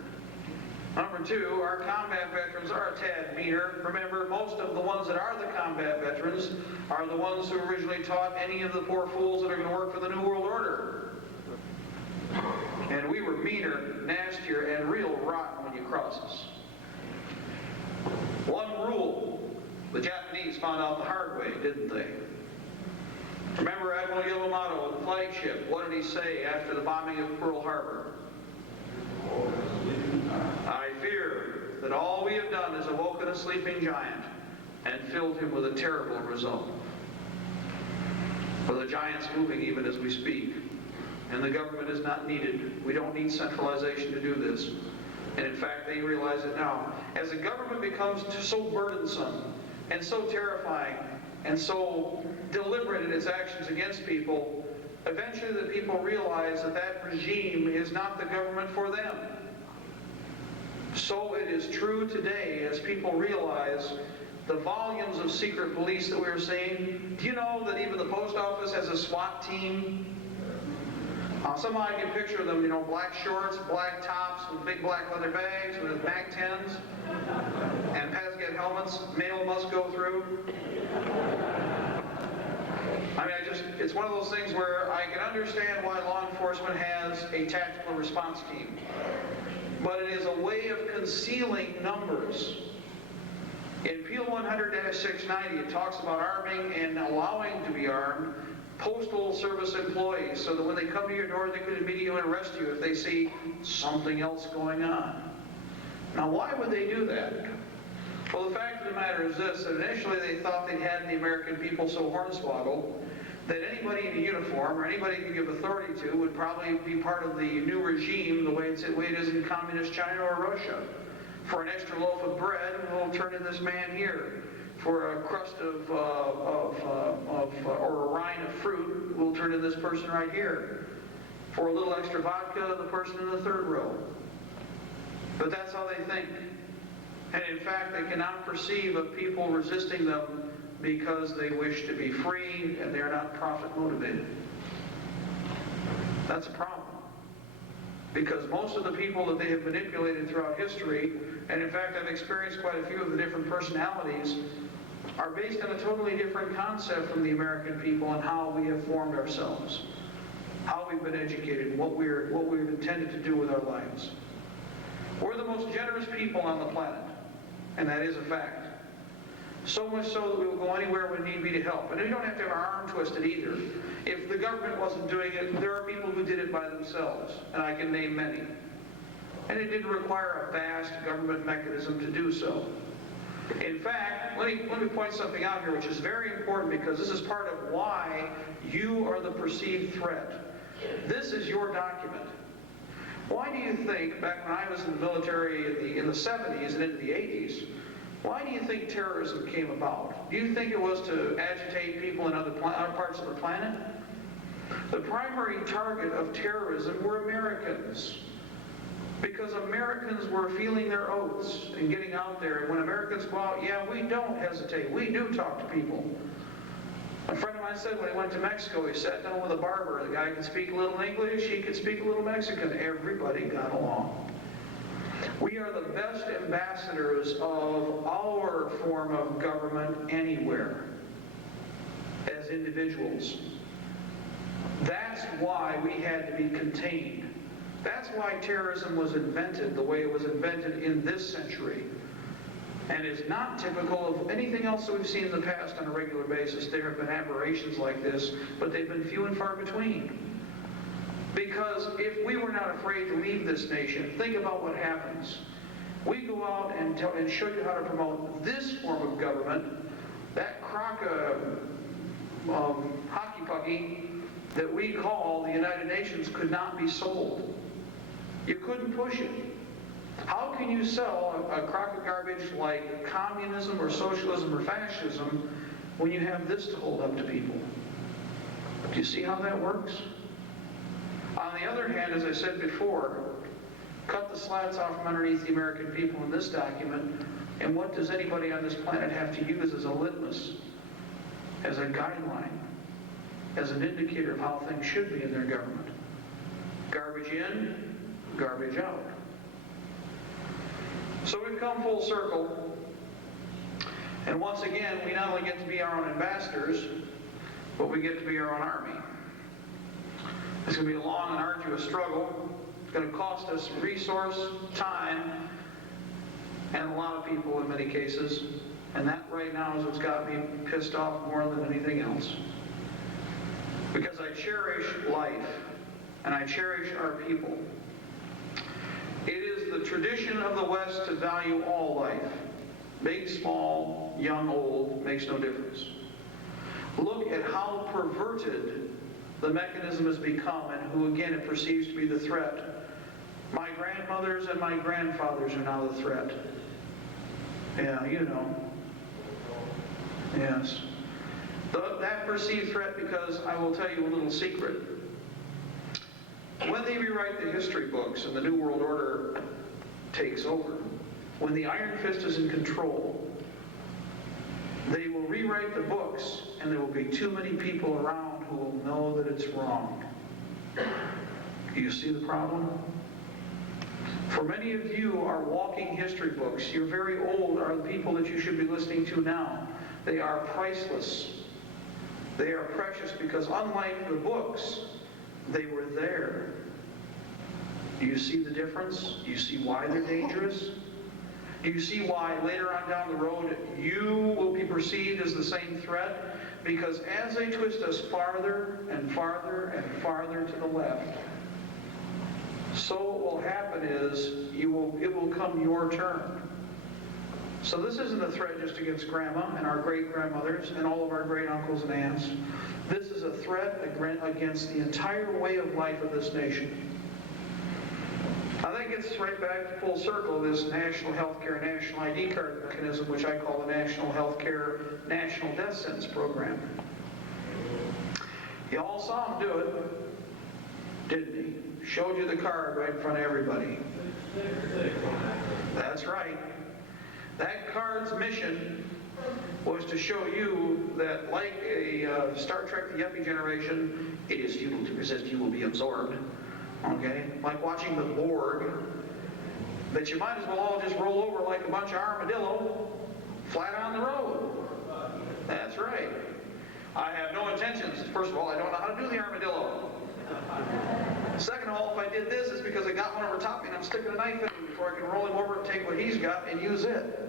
Number two, our combat veterans are a tad meaner. Remember, most of the ones that are the combat veterans are the ones who originally taught any of the poor fools that are going to work for the New World Order. And we were meaner, nastier, and real rotten when you cross us. One rule, the Japanese found out the hard way, didn't they? Remember Admiral Yamamoto, the flagship, what did he say after the bombing of Pearl Harbor? I fear that all we have done is awoken a sleeping giant and filled him with a terrible result. For the giant's moving even as we speak, and the government is not needed. We don't need centralization to do this. And in fact, they realize it now. As the government becomes so burdensome and so terrifying and so deliberate in its actions against people, eventually the people realize that that regime is not the government for them. So it is true today as people realize the volumes of secret police that we're seeing. Do you know that even the post office has a SWAT team? Somehow I can picture them, you know, black shorts, black tops, with big black leather bags, with Mac 10s, and Pasget helmets, mail must go through. I mean, it's one of those things where I can understand why law enforcement has a tactical response team. But it is a way of concealing numbers. In Appeal 100-690, it talks about arming and allowing to be armed postal service employees so that when they come to your door, they could immediately arrest you if they see something else going on. Now, why would they do that? Well, the fact of the matter is this, that initially they thought they had the American people so hornswoggled that anybody in a uniform or anybody you give authority to would probably be part of the new regime the way it is in communist China or Russia. For an extra loaf of bread, we'll turn in this man here. For a crust or a rind of fruit, we'll turn in this person right here. For a little extra vodka, the person in the third row. But that's how they think. And in fact, they cannot perceive of people resisting them because they wish to be free and they're not profit motivated. That's a problem. Because most of the people that they have manipulated throughout history, and in fact I've experienced quite a few of the different personalities, are based on a totally different concept from the American people and how we have formed ourselves, how we've been educated, what we've intended to do with our lives. We're the most generous people on the planet, and that is a fact. So much so that we will go anywhere when need be to help. And we don't have to have our arm twisted either. If the government wasn't doing it, there are people who did it by themselves, and I can name many. And it didn't require a vast government mechanism to do so. In fact, let me point something out here which is very important because this is part of why you are the perceived threat. This is your document. Why do you think, back when I was in the military in the 70s and into the 80s, why do you think terrorism came about? Do you think it was to agitate people in other parts of the planet? The primary target of terrorism were Americans. Because Americans were feeling their oaths and getting out there. And when Americans go out, yeah, we don't hesitate. We do talk to people. A friend of mine said when he went to Mexico, he sat down with a barber. The guy could speak a little English, he could speak a little Mexican. Everybody got along. We are the best ambassadors of our form of government anywhere as individuals. That's why we had to be contained. That's why terrorism was invented the way it was invented in this century. And is not typical of anything else that we've seen in the past on a regular basis. There have been aberrations like this, but they've been few and far between. Because if we were not afraid to leave this nation, think about what happens. We go out and show you how to promote this form of government, that hockey pucky that we call the United Nations could not be sold. You couldn't push it. How can you sell a crock of garbage like communism or socialism or fascism when you have this to hold up to people? Do you see how that works? On the other hand, as I said before, cut the slats off from underneath the American people in this document, and what does anybody on this planet have to use as a litmus, as a guideline, as an indicator of how things should be in their government? Garbage in, garbage out. So we've come full circle, and once again, we not only get to be our own ambassadors, but we get to be our own army. It's going to be a long and arduous struggle. It's going to cost us resource, time, and a lot of people in many cases. And that right now is what's got me pissed off more than anything else. Because I cherish life, and I cherish our people. It is the tradition of the West to value all life. Big, small, young, old, makes no difference. Look at how perverted the mechanism has become and who again it perceives to be the threat. My grandmothers and my grandfathers are now the threat. Yeah, you know. Yes. That perceived threat, because I will tell you a little secret. When they rewrite the history books and the New World Order takes over, when the Iron Fist is in control, they will rewrite the books and there will be too many people around who will know that it's wrong. Do you see the problem? For many of you are walking history books. You're very old are the people that you should be listening to now. They are priceless. They are precious because unlike the books, they were there. Do you see the difference? Do you see why they're dangerous? Do you see why later on down the road you will be perceived as the same threat? Because as they twist us farther and farther and farther to the left, so what will happen is it will come your turn. So this isn't a threat just against Grandma and our great-grandmothers and all of our great-uncles and aunts. This is a threat against the entire way of life of this nation. I think it's right back full circle, this National Healthcare National ID Card mechanism, which I call the National Healthcare National Death Sentence Program. You all saw him do it, didn't he? Showed you the card right in front of everybody. That's right. That card's mission was to show you that, like a Star Trek The Yuppie Generation, it is futile to resist, you will be absorbed. Okay? Like watching the Borg, that you might as well all just roll over like a bunch of armadillo, flat on the road. That's right. I have no intentions. First of all, I don't know how to do the armadillo. Second of all, if I did this, it's because I got one over top me and I'm sticking a knife in him before I can roll him over and take what he's got and use it.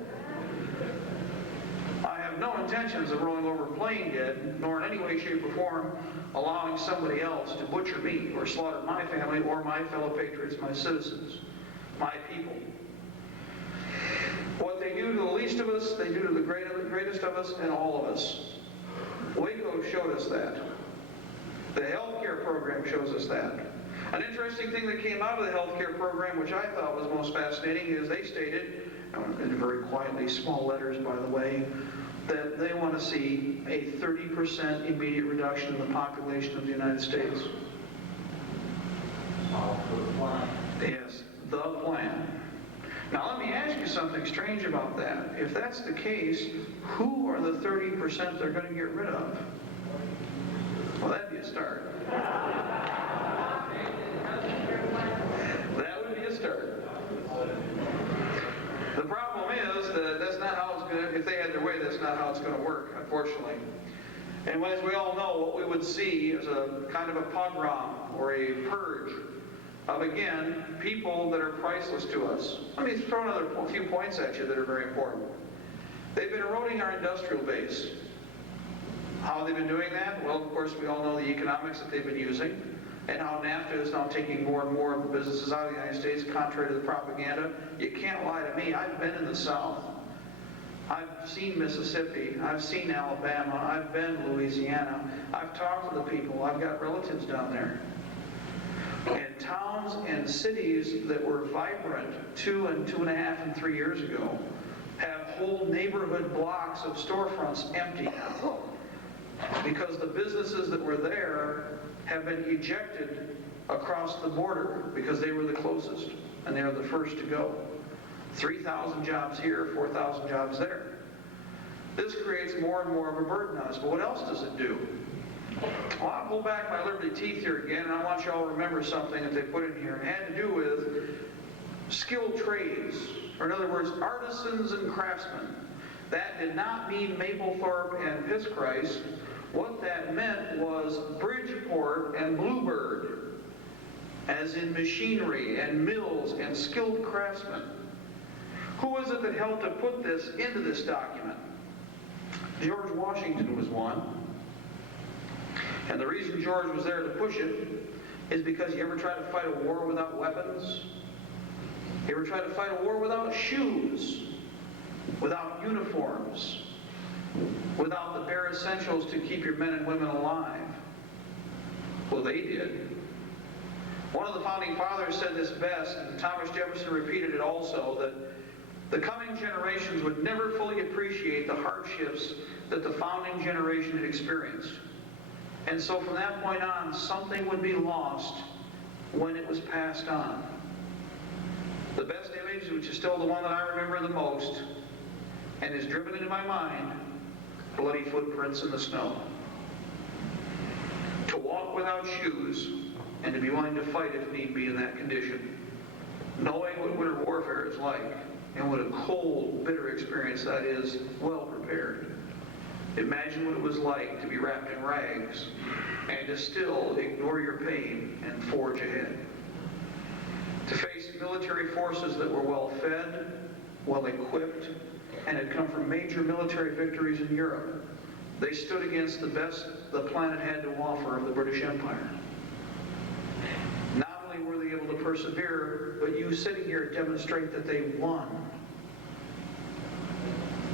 I have no intentions of rolling over plain dead, nor in any way, shape, or form allowing somebody else to butcher me or slaughter my family or my fellow patriots, my citizens, my people. What they do to the least of us, they do to the greatest of us and all of us. Waco showed us that. The healthcare program shows us that. An interesting thing that came out of the healthcare program, which I thought was most fascinating, is they stated, in very quietly small letters by the way, that they want to see a 30% immediate reduction in the population of the United States. Yes, the plan. Now let me ask you something strange about that. If that's the case, who are the 30% they're going to get rid of? Well, that'd be a start. That would be a start. The problem is that that's not how it's going to, if they had their way, that's not how it's going to work, unfortunately. And as we all know, what we would see is a kind of a pogrom or a purge of, again, people that are priceless to us. Let me throw another few points at you that are very important. They've been eroding our industrial base. How have they been doing that? Well, of course, we all know the economics that they've been using and how NAFTA is now taking more and more of the businesses out of the United States, contrary to the propaganda. You can't lie to me. I've been in the South. I've seen Mississippi. I've seen Alabama. I've been Louisiana. I've talked to the people. I've got relatives down there. And towns and cities that were vibrant 2 and 2.5 and 3 years ago have whole neighborhood blocks of storefronts empty now, because the businesses that were there have been ejected across the border because they were the closest and they were the first to go. 3,000 jobs here, 4,000 jobs there. This creates more and more of a burden on us. But what else does it do? Well, I'll pull back my liberty teeth here again, and I want you all to remember something that they put in here. It had to do with skilled trades, or in other words, artisans and craftsmen. That did not mean Maplethorpe and Pischrist. What that meant was Bridgeport and Bluebird, as in machinery and mills and skilled craftsmen. Who was it that helped to put this into this document? George Washington was one. And the reason George was there to push it is because you ever try to fight a war without weapons? You ever try to fight a war without shoes? Without uniforms? Without the bare essentials to keep your men and women alive? Well, they did. One of the founding fathers said this best, and Thomas Jefferson repeated it also, that the coming generations would never fully appreciate the hardships that the founding generation had experienced. And so from that point on, something would be lost when it was passed on. The best image, which is still the one that I remember the most, and is driven into my mind, bloody footprints in the snow. To walk without shoes, and to be willing to fight if need be in that condition. Knowing what winter warfare is like, and what a cold, bitter experience that is, well prepared. Imagine what it was like to be wrapped in rags and to still ignore your pain and forge ahead. To face military forces that were well fed, well equipped, and had come from major military victories in Europe. They stood against the best the planet had to offer of the British Empire. Not only were they able to persevere, but you sitting here demonstrate that they won.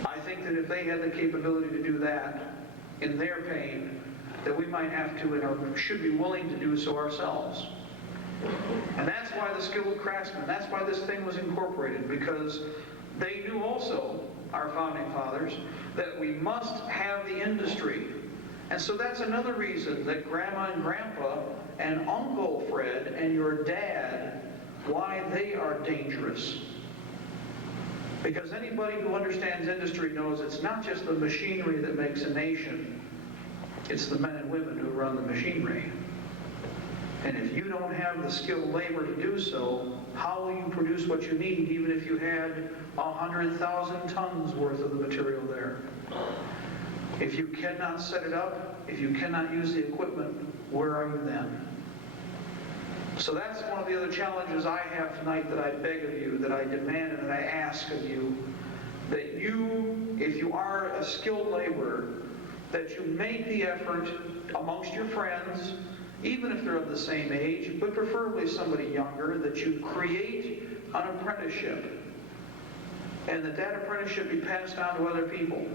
I think that if they had the capability to do that in their pain, that we might have to and should be willing to do so ourselves. And that's why the skilled craftsmen, that's why this thing was incorporated, because they knew also, our founding fathers, that we must have the industry. And so that's another reason that Grandma and Grandpa and Uncle Fred and your dad, why they are dangerous. Because anybody who understands industry knows it's not just the machinery that makes a nation, it's the men and women who run the machinery. And if you don't have the skilled labor to do so, how will you produce what you need, even if you had 100,000 tons worth of the material there? If you cannot set it up, if you cannot use the equipment, where are you then? So that's one of the other challenges I have tonight that I beg of you, that I demand and that I ask of you, that you, if you are a skilled laborer, that you make the effort amongst your friends, even if they're of the same age, but preferably somebody younger, that you create an apprenticeship, and that apprenticeship be passed on to other people.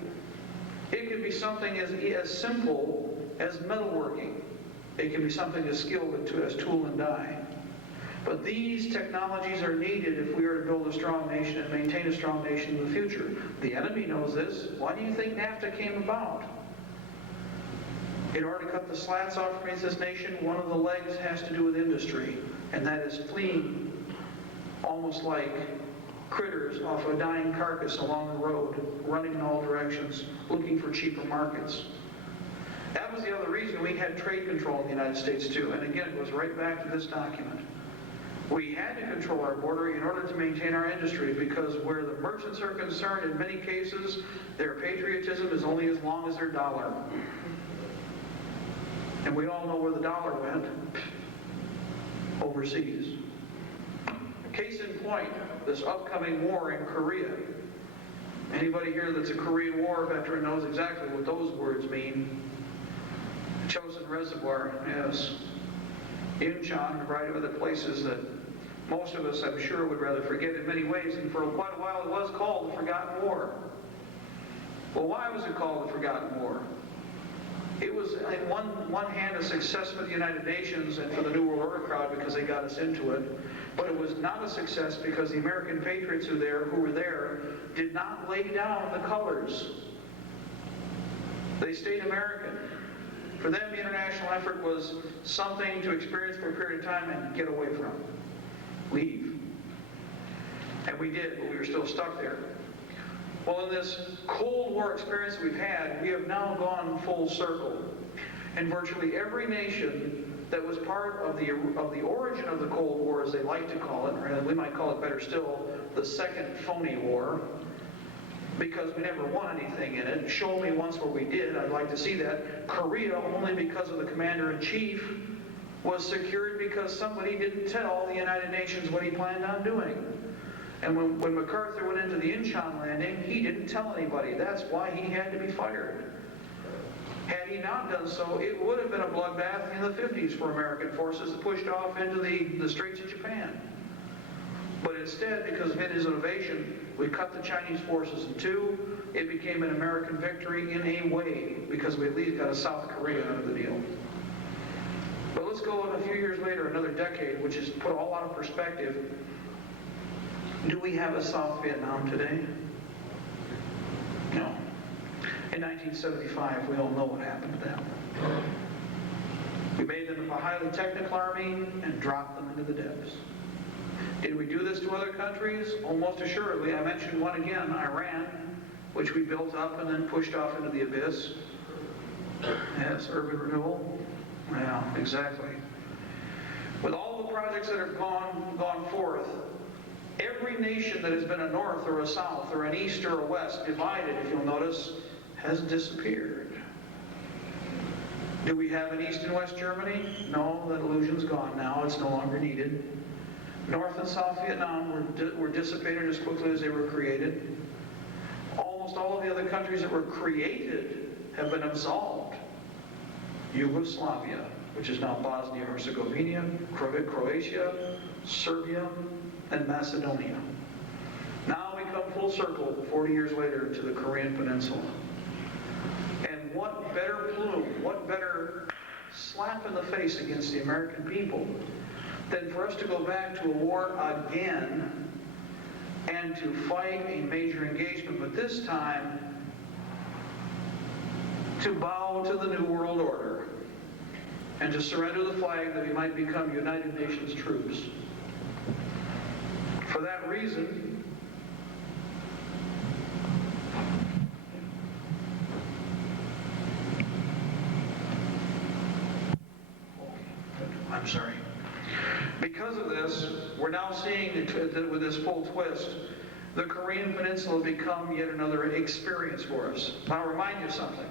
It could be something as simple as metalworking. It can be something as skilled as tool and die. But these technologies are needed if we are to build a strong nation and maintain a strong nation in the future. The enemy knows this. Why do you think NAFTA came about? In order to cut the slats off from this nation, one of the legs has to do with industry, and that is fleeing almost like critters off a dying carcass along the road, running in all directions, looking for cheaper markets. That was the other reason we had trade control in the United States too, and again, it goes right back to this document. We had to control our border in order to maintain our industry, because where the merchants are concerned, in many cases, their patriotism is only as long as their dollar. And we all know where the dollar went, overseas. Case in point, this upcoming war in Korea. Anybody here that's a Korean War veteran knows exactly what those words mean. Chosin Reservoir, yes. Incheon, and a variety of other places that most of us, I'm sure, would rather forget in many ways, and for quite a while it was called the Forgotten War. Well, why was it called the Forgotten War? It was, on one hand, a success for the United Nations and for the New World Order crowd because they got us into it, but it was not a success because the American patriots who were there did not lay down the colors. They stayed American. For them, the international effort was something to experience for a period of time and get away from. Leave. And we did, but we were still stuck there. Well, in this Cold War experience that we've had, we have now gone full circle. And virtually every nation that was part of the origin of the Cold War, as they like to call it, or we might call it better still, the second phony war, because we never won anything in it. Show me once where we did. I'd like to see that. Korea, only because of the commander-in-chief, was secured because somebody didn't tell the United Nations what he planned on doing. And when MacArthur went into the Incheon landing, he didn't tell anybody. That's why he had to be fired. Had he not done so, it would have been a bloodbath in the 50s for American forces pushed off into the Straits of Japan. But instead, because of his innovation, we cut the Chinese forces in two. It became an American victory in a way, because we at least got a South Korea out of the deal. But let's go a few years later, another decade, which is put all out of perspective. Do we have a South Vietnam today? No. In 1975, we all know what happened to them. We made them a highly technical army and dropped them into the depths. Did we do this to other countries? Almost assuredly. I mentioned one again, Iran, which we built up and then pushed off into the abyss. Yes, urban renewal. Yeah, exactly. With all the projects that have gone forth, every nation that has been a north or a south or an east or a west divided, if you'll notice, has disappeared. Do we have an East and West Germany? No, that illusion's gone now. It's no longer needed. North and South Vietnam were dissipated as quickly as they were created. Almost all of the other countries that were created have been absolved. Yugoslavia, which is now Bosnia-Herzegovina, Croatia, Serbia, and Macedonia. Now we come full circle 40 years later to the Korean Peninsula. And what better plume, what better slap in the face against the American people than for us to go back to a war again and to fight a major engagement, but this time to bow to the New World Order and to surrender the flag that we might become United Nations troops. For that reason, I'm sorry. Because of this, we're now seeing with this full twist, the Korean Peninsula become yet another experience for us. I'll remind you something.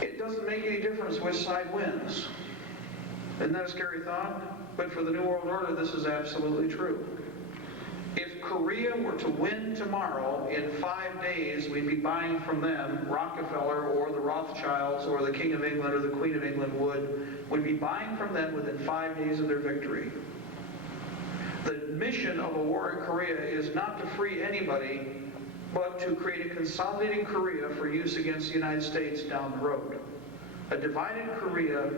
It doesn't make any difference which side wins. Isn't that a scary thought? But for the New World Order, this is absolutely true. If Korea were to win tomorrow, in 5 days, we'd be buying from them, Rockefeller or the Rothschilds or the King of England or the Queen of England would be buying from them within 5 days of their victory. The mission of a war in Korea is not to free anybody, but to create a consolidating Korea for use against the United States down the road. A divided Korea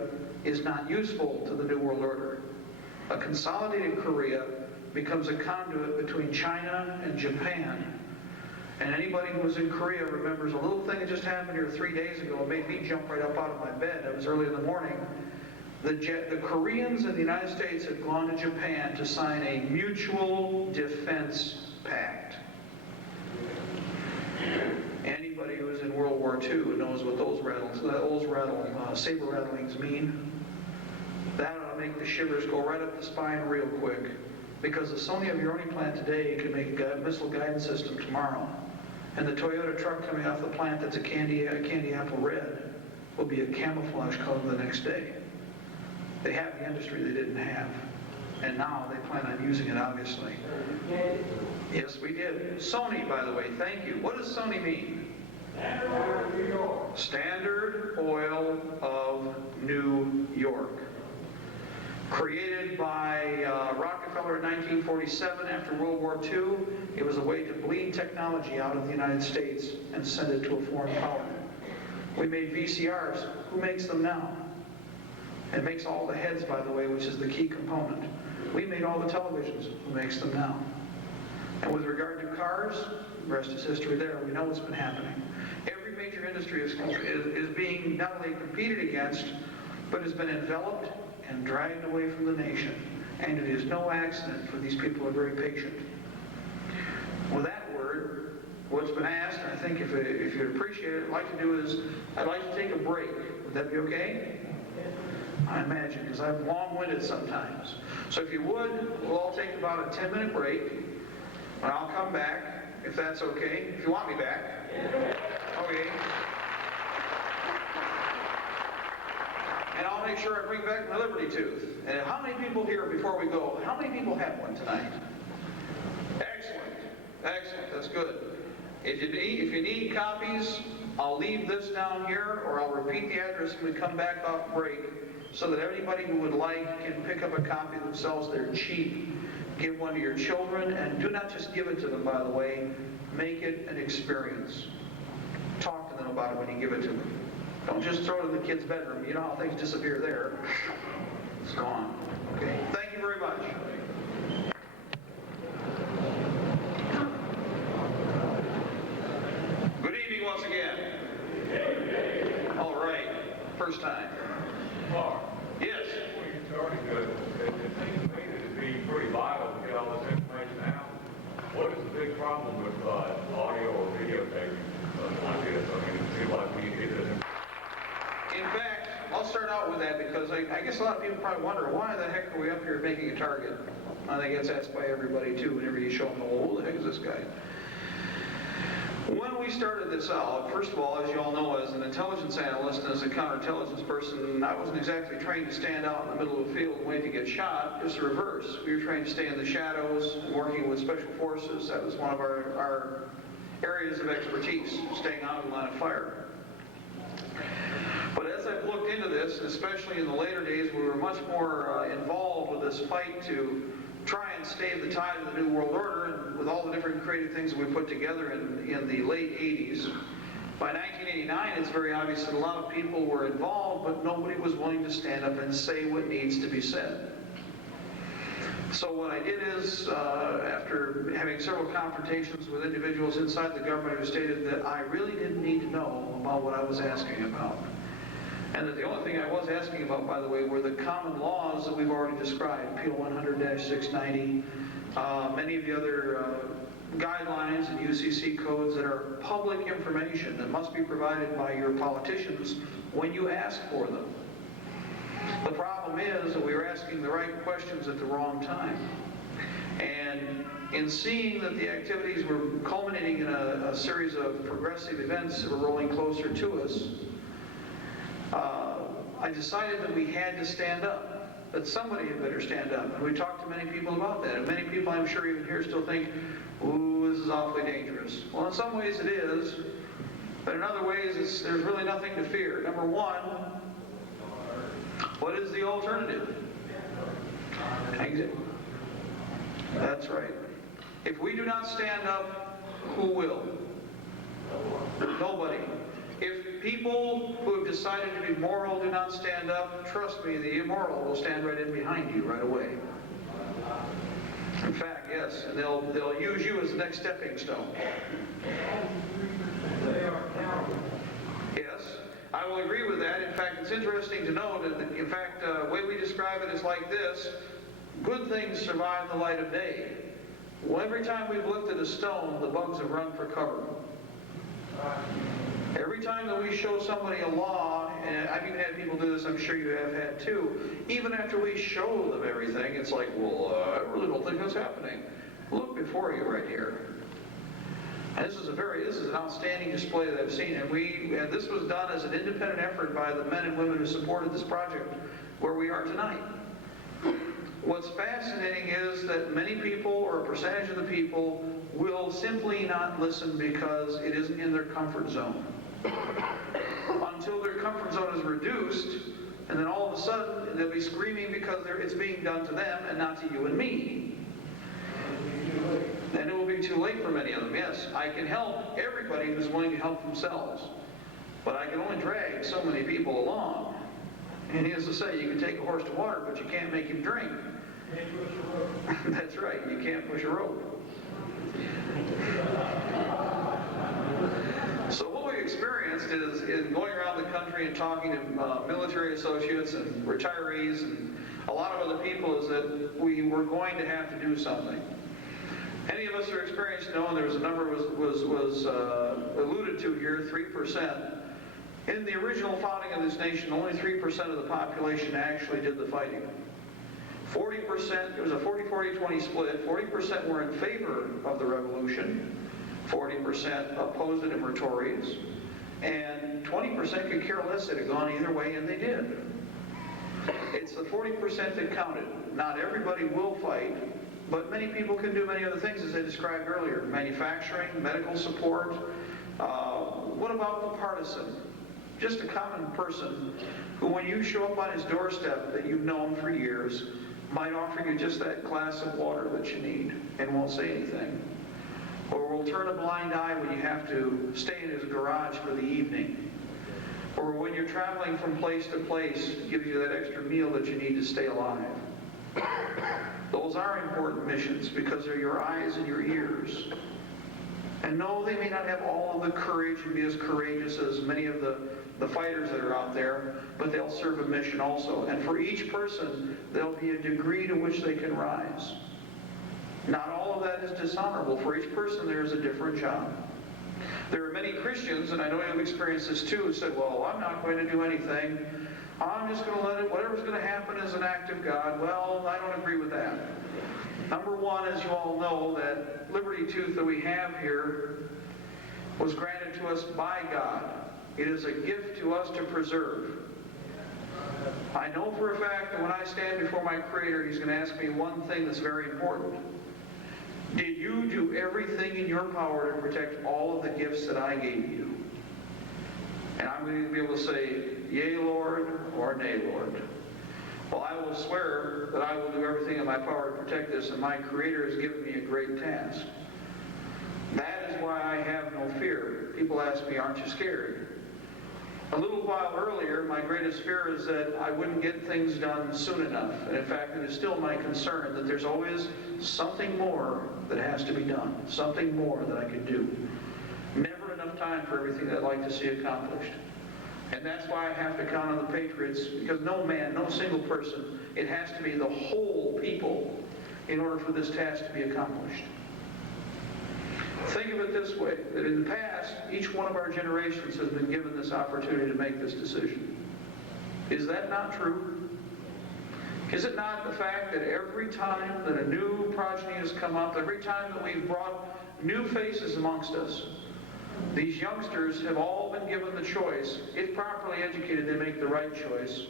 is not useful to the New World Order. A consolidated Korea becomes a conduit between China and Japan. And anybody who was in Korea remembers a little thing that just happened here 3 days ago. It made me jump right up out of my bed. It was early in the morning. The Koreans and the United States had gone to Japan to sign a mutual defense pact. Anybody who was in World War II knows what those saber rattlings mean. That ought to make the shivers go right up the spine real quick. Because the Sony Avioni plant today can make a missile guidance system tomorrow. And the Toyota truck coming off the plant that's a candy apple red will be a camouflage color the next day. They have the industry they didn't have. And now they plan on using it, obviously. Yes, we did. Sony, by the way, thank you. What does Sony mean? Standard Oil of New York. Created by Rockefeller in 1947 after World War II, it was a way to bleed technology out of the United States and send it to a foreign power. We made VCRs. Who makes them now? It makes all the heads, by the way, which is the key component. We made all the televisions. Who makes them now? And with regard to cars, the rest is history there. We know what's been happening. Every major industry is being not only competed against, but has been enveloped and dragged away from the nation. And it is no accident, for these people are very patient. With that word, what's been asked, and I think if you'd appreciate it, I'd like to take a break. Would that be okay? I imagine, because I'm long-winded sometimes. So if you would, we'll all take about a 10-minute break, and I'll come back, if that's okay. If you want me back. Okay. And I'll make sure I bring back my Liberty Tooth. And how many people here, before we go, how many people have one tonight? Excellent. Excellent. That's good. If you need copies, I'll leave this down here, or I'll repeat the address when we come back off break, so that everybody who would like can pick up a copy themselves. They're cheap. Give one to your children, and do not just give it to them, by the way. Make it an experience. Talk to them about it when you give it to them. Don't just throw it in the kid's bedroom. You know how things disappear there. It's gone. Okay? Thank you very much. Good evening once again. All right. First time. Mark. Yes. Before you started, it seems to me that it'd be pretty vital to get all this information out. What is the big problem with audio or videotaping like this? I mean, it seems like we need this information. In fact, I'll start out with that because I guess a lot of people probably wonder, why the heck are we up here making a target? I think it's asked by everybody too, whenever you show them, oh, who the heck is this guy? When when we started this out, first of all, as you all know, as an intelligence analyst and as a counterintelligence person, I wasn't exactly trained to stand out in the middle of a field and wait to get shot. Just the reverse. We were trained to stay in the shadows and working with special forces. That was one of our areas of expertise, staying out of the line of fire. But as I've looked into this, and especially in the later days, we were much more involved with this fight to try and stave the tide of the New World Order, and with all the different creative things that we put together in the late 80s. By 1989, it's very obvious that a lot of people were involved, but nobody was willing to stand up and say what needs to be said. So what I did is, after having several confrontations with individuals inside the government who stated that I really didn't need to know about what I was asking about. And that the only thing I was asking about, by the way, were the common laws that we've already described, PL 100-690, many of the other guidelines and UCC codes that are public information that must be provided by your politicians when you ask for them. The problem is that we were asking the right questions at the wrong time. And in seeing that the activities were culminating in a series of progressive events that were rolling closer to us, I decided that we had to stand up, that somebody had better stand up. And we talked to many people about that. And many people, I'm sure even here, still think, ooh, this is awfully dangerous. Well, in some ways it is, but in other ways there's really nothing to fear. Number one, what is the alternative? Exit. That's right. If we do not stand up, who will? Nobody. If people who have decided to be moral do not stand up, trust me, the immoral will stand right in behind you right away. In fact, yes, and they'll use you as the next stepping stone. Yes, I will agree with that. In fact, it's interesting to note that, in fact, the way we describe it is like this: good things survive the light of day. Well, every time we've lifted a stone, the bugs have run for cover. Every time that we show somebody a law, and I've even had people do this, I'm sure you have had too, even after we show them everything, it's like, well, I really don't think that's happening. Look before you right here. And this is an outstanding display that I've seen, and this was done as an independent effort by the men and women who supported this project where we are tonight. What's fascinating is that many people, or a percentage of the people, will simply not listen because it isn't in their comfort zone. Until their comfort zone is reduced, and then all of a sudden they'll be screaming because it's being done to them and not to you and me. Then it will be too late for many of them. Yes, I can help everybody who's willing to help themselves, but I can only drag so many people along. And needless to say, you can take a horse to water, but you can't make him drink. That's right, you can't push a rope. So what we experienced is in going around the country and talking to military associates and retirees and a lot of other people, is that we were going to have to do something. Any of us who are experienced know, and there was a number was alluded to here, 3%. In the original founding of this nation, only 3% of the population actually did the fighting. 40%, it was a 40-40-20 split. 40% were in favor of the revolution. 40% opposed it and were Tories. And 20% could care less. It had gone either way, and they did. It's the 40% that counted. Not everybody will fight, but many people can do many other things, as I described earlier. Manufacturing, medical support. What about the partisan? Just a common person who, when you show up on his doorstep that you've known for years, might offer you just that glass of water that you need and won't say anything. Or will turn a blind eye when you have to stay in his garage for the evening. Or when you're traveling from place to place, gives you that extra meal that you need to stay alive. Those are important missions because they're your eyes and your ears. And no, they may not have all of the courage and be as courageous as many of the fighters that are out there, but they'll serve a mission also. And for each person, there'll be a degree to which they can rise. Not all of that is dishonorable. For each person, there is a different job. There are many Christians, and I know you've experienced this too, who said, well, I'm not going to do anything. I'm just going to let it, whatever's going to happen is an act of God. Well, I don't agree with that. Number one, as you all know, that liberty tooth that we have here was granted handed to us by God. It is a gift to us to preserve. I know for a fact that when I stand before my Creator, He's going to ask me one thing that's very important. Did you do everything in your power to protect all of the gifts that I gave you? And I'm going to be able to say, yea, Lord, or nay, Lord. Well, I will swear that I will do everything in my power to protect this, and my Creator has given me a great task. That is why I have no fear. People ask me, aren't you scared? A little while earlier, my greatest fear is that I wouldn't get things done soon enough. And in fact, it is still my concern that there's always something more that has to be done, something more that I could do. Never enough time for everything I'd like to see accomplished. And that's why I have to count on the Patriots, because no man, no single person, it has to be the whole people in order for this task to be accomplished. Think of it this way, that in the past, each one of our generations has been given this opportunity to make this decision. Is that not true? Is it not the fact that every time that a new progeny has come up, every time that we've brought new faces amongst us, these youngsters have all been given the choice. If properly educated, they make the right choice.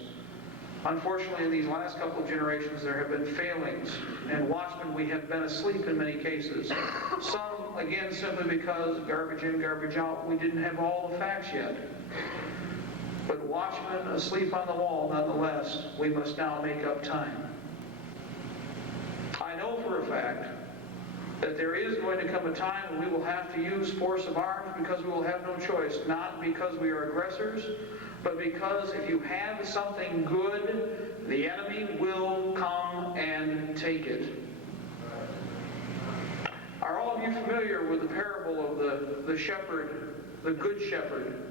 Unfortunately, in these last couple of generations, there have been failings. And watchmen, we have been asleep in many cases. Some, again, simply because garbage in, garbage out, we didn't have all the facts yet. But watchmen asleep on the wall, nonetheless, we must now make up time. I know for a fact that there is going to come a time when we will have to use force of arms because we will have no choice, not because we are aggressors, but because if you have something good, the enemy will come and take it. Are all of you familiar with the parable of the shepherd, the good shepherd?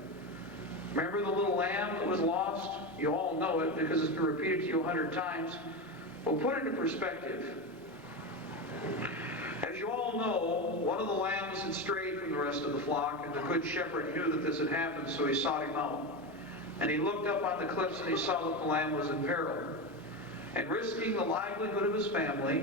Remember the little lamb that was lost? You all know it because it's been repeated to you 100 times. Well, put it in perspective. As you all know, one of the lambs had strayed from the rest of the flock, and the good shepherd knew that this had happened, so he sought him out. And he looked up on the cliffs and he saw that the lamb was in peril. And risking the livelihood of his family,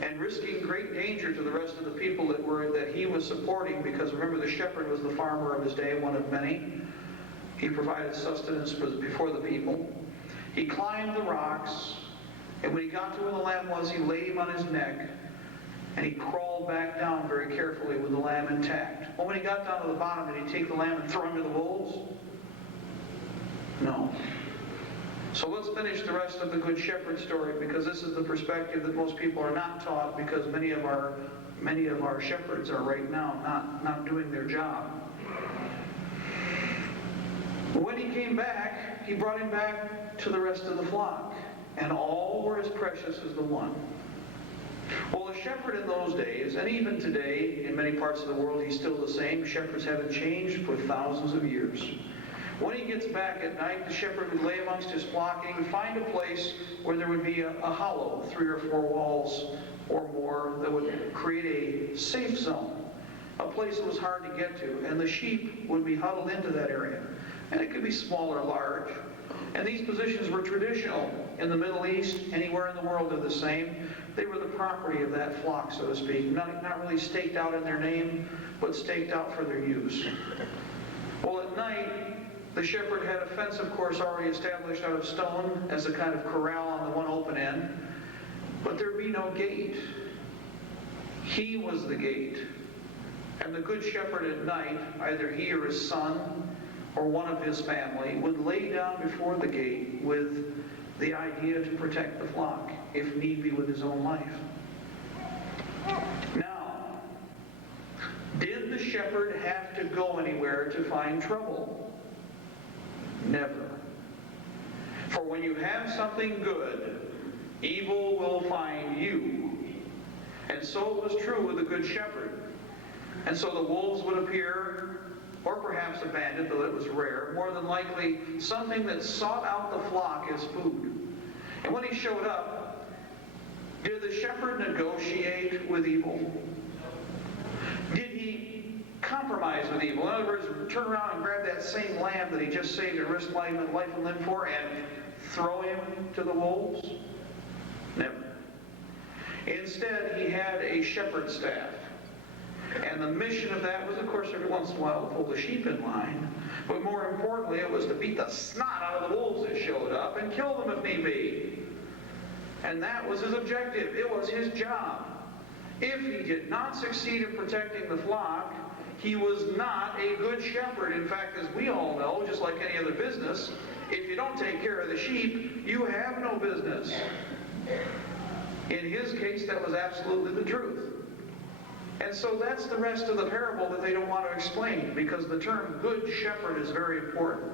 and risking great danger to the rest of the people that he was supporting, because remember the shepherd was the farmer of his day, one of many. He provided sustenance before the people. He climbed the rocks, and when he got to where the lamb was, he laid him on his neck, and he crawled back down very carefully with the lamb intact. Well, when he got down to the bottom, did he take the lamb and throw him to the wolves? No. So let's finish the rest of the Good Shepherd story, because this is the perspective that most people are not taught, because many of our shepherds are right now not doing their job. When he came back, he brought him back to the rest of the flock, and all were as precious as the one. Well, a shepherd in those days, and even today in many parts of the world, he's still the same. Shepherds haven't changed for thousands of years. When he gets back at night, the shepherd would lay amongst his flock, and he would find a place where there would be a hollow, 3 or 4 walls or more, that would create a safe zone, a place that was hard to get to, and the sheep would be huddled into that area. And it could be small or large. And these positions were traditional in the Middle East. Anywhere in the world they're the same. They were the property of that flock, so to speak. Not really staked out in their name, but staked out for their use. Well, at night, the shepherd had a fence, of course, already established out of stone as a kind of corral on the one open end. But there'd be no gate. He was the gate. And the good shepherd at night, either he or his son or one of his family, would lay down before the gate with the idea to protect the flock, if need be with his own life. Now, did the shepherd have to go anywhere to find trouble? Never. For when you have something good, evil will find you. And so it was true with the good shepherd. And so the wolves would appear, or perhaps a bandit, though it was rare, more than likely something that sought out the flock as food. And when he showed up, did the shepherd negotiate with evil? Did he compromise with evil? In other words, turn around and grab that same lamb that he just saved and risked life and limb for and throw him to the wolves? Never. Instead, he had a shepherd's staff. And the mission of that was, of course, every once in a while to pull the sheep in line. But more importantly, it was to beat the snot out of the wolves that showed up and kill them if need be. And that was his objective. It was his job. If he did not succeed in protecting the flock, he was not a good shepherd. In fact, as we all know, just like any other business, if you don't take care of the sheep, you have no business. In his case, that was absolutely the truth. And so that's the rest of the parable that they don't want to explain, because the term good shepherd is very important.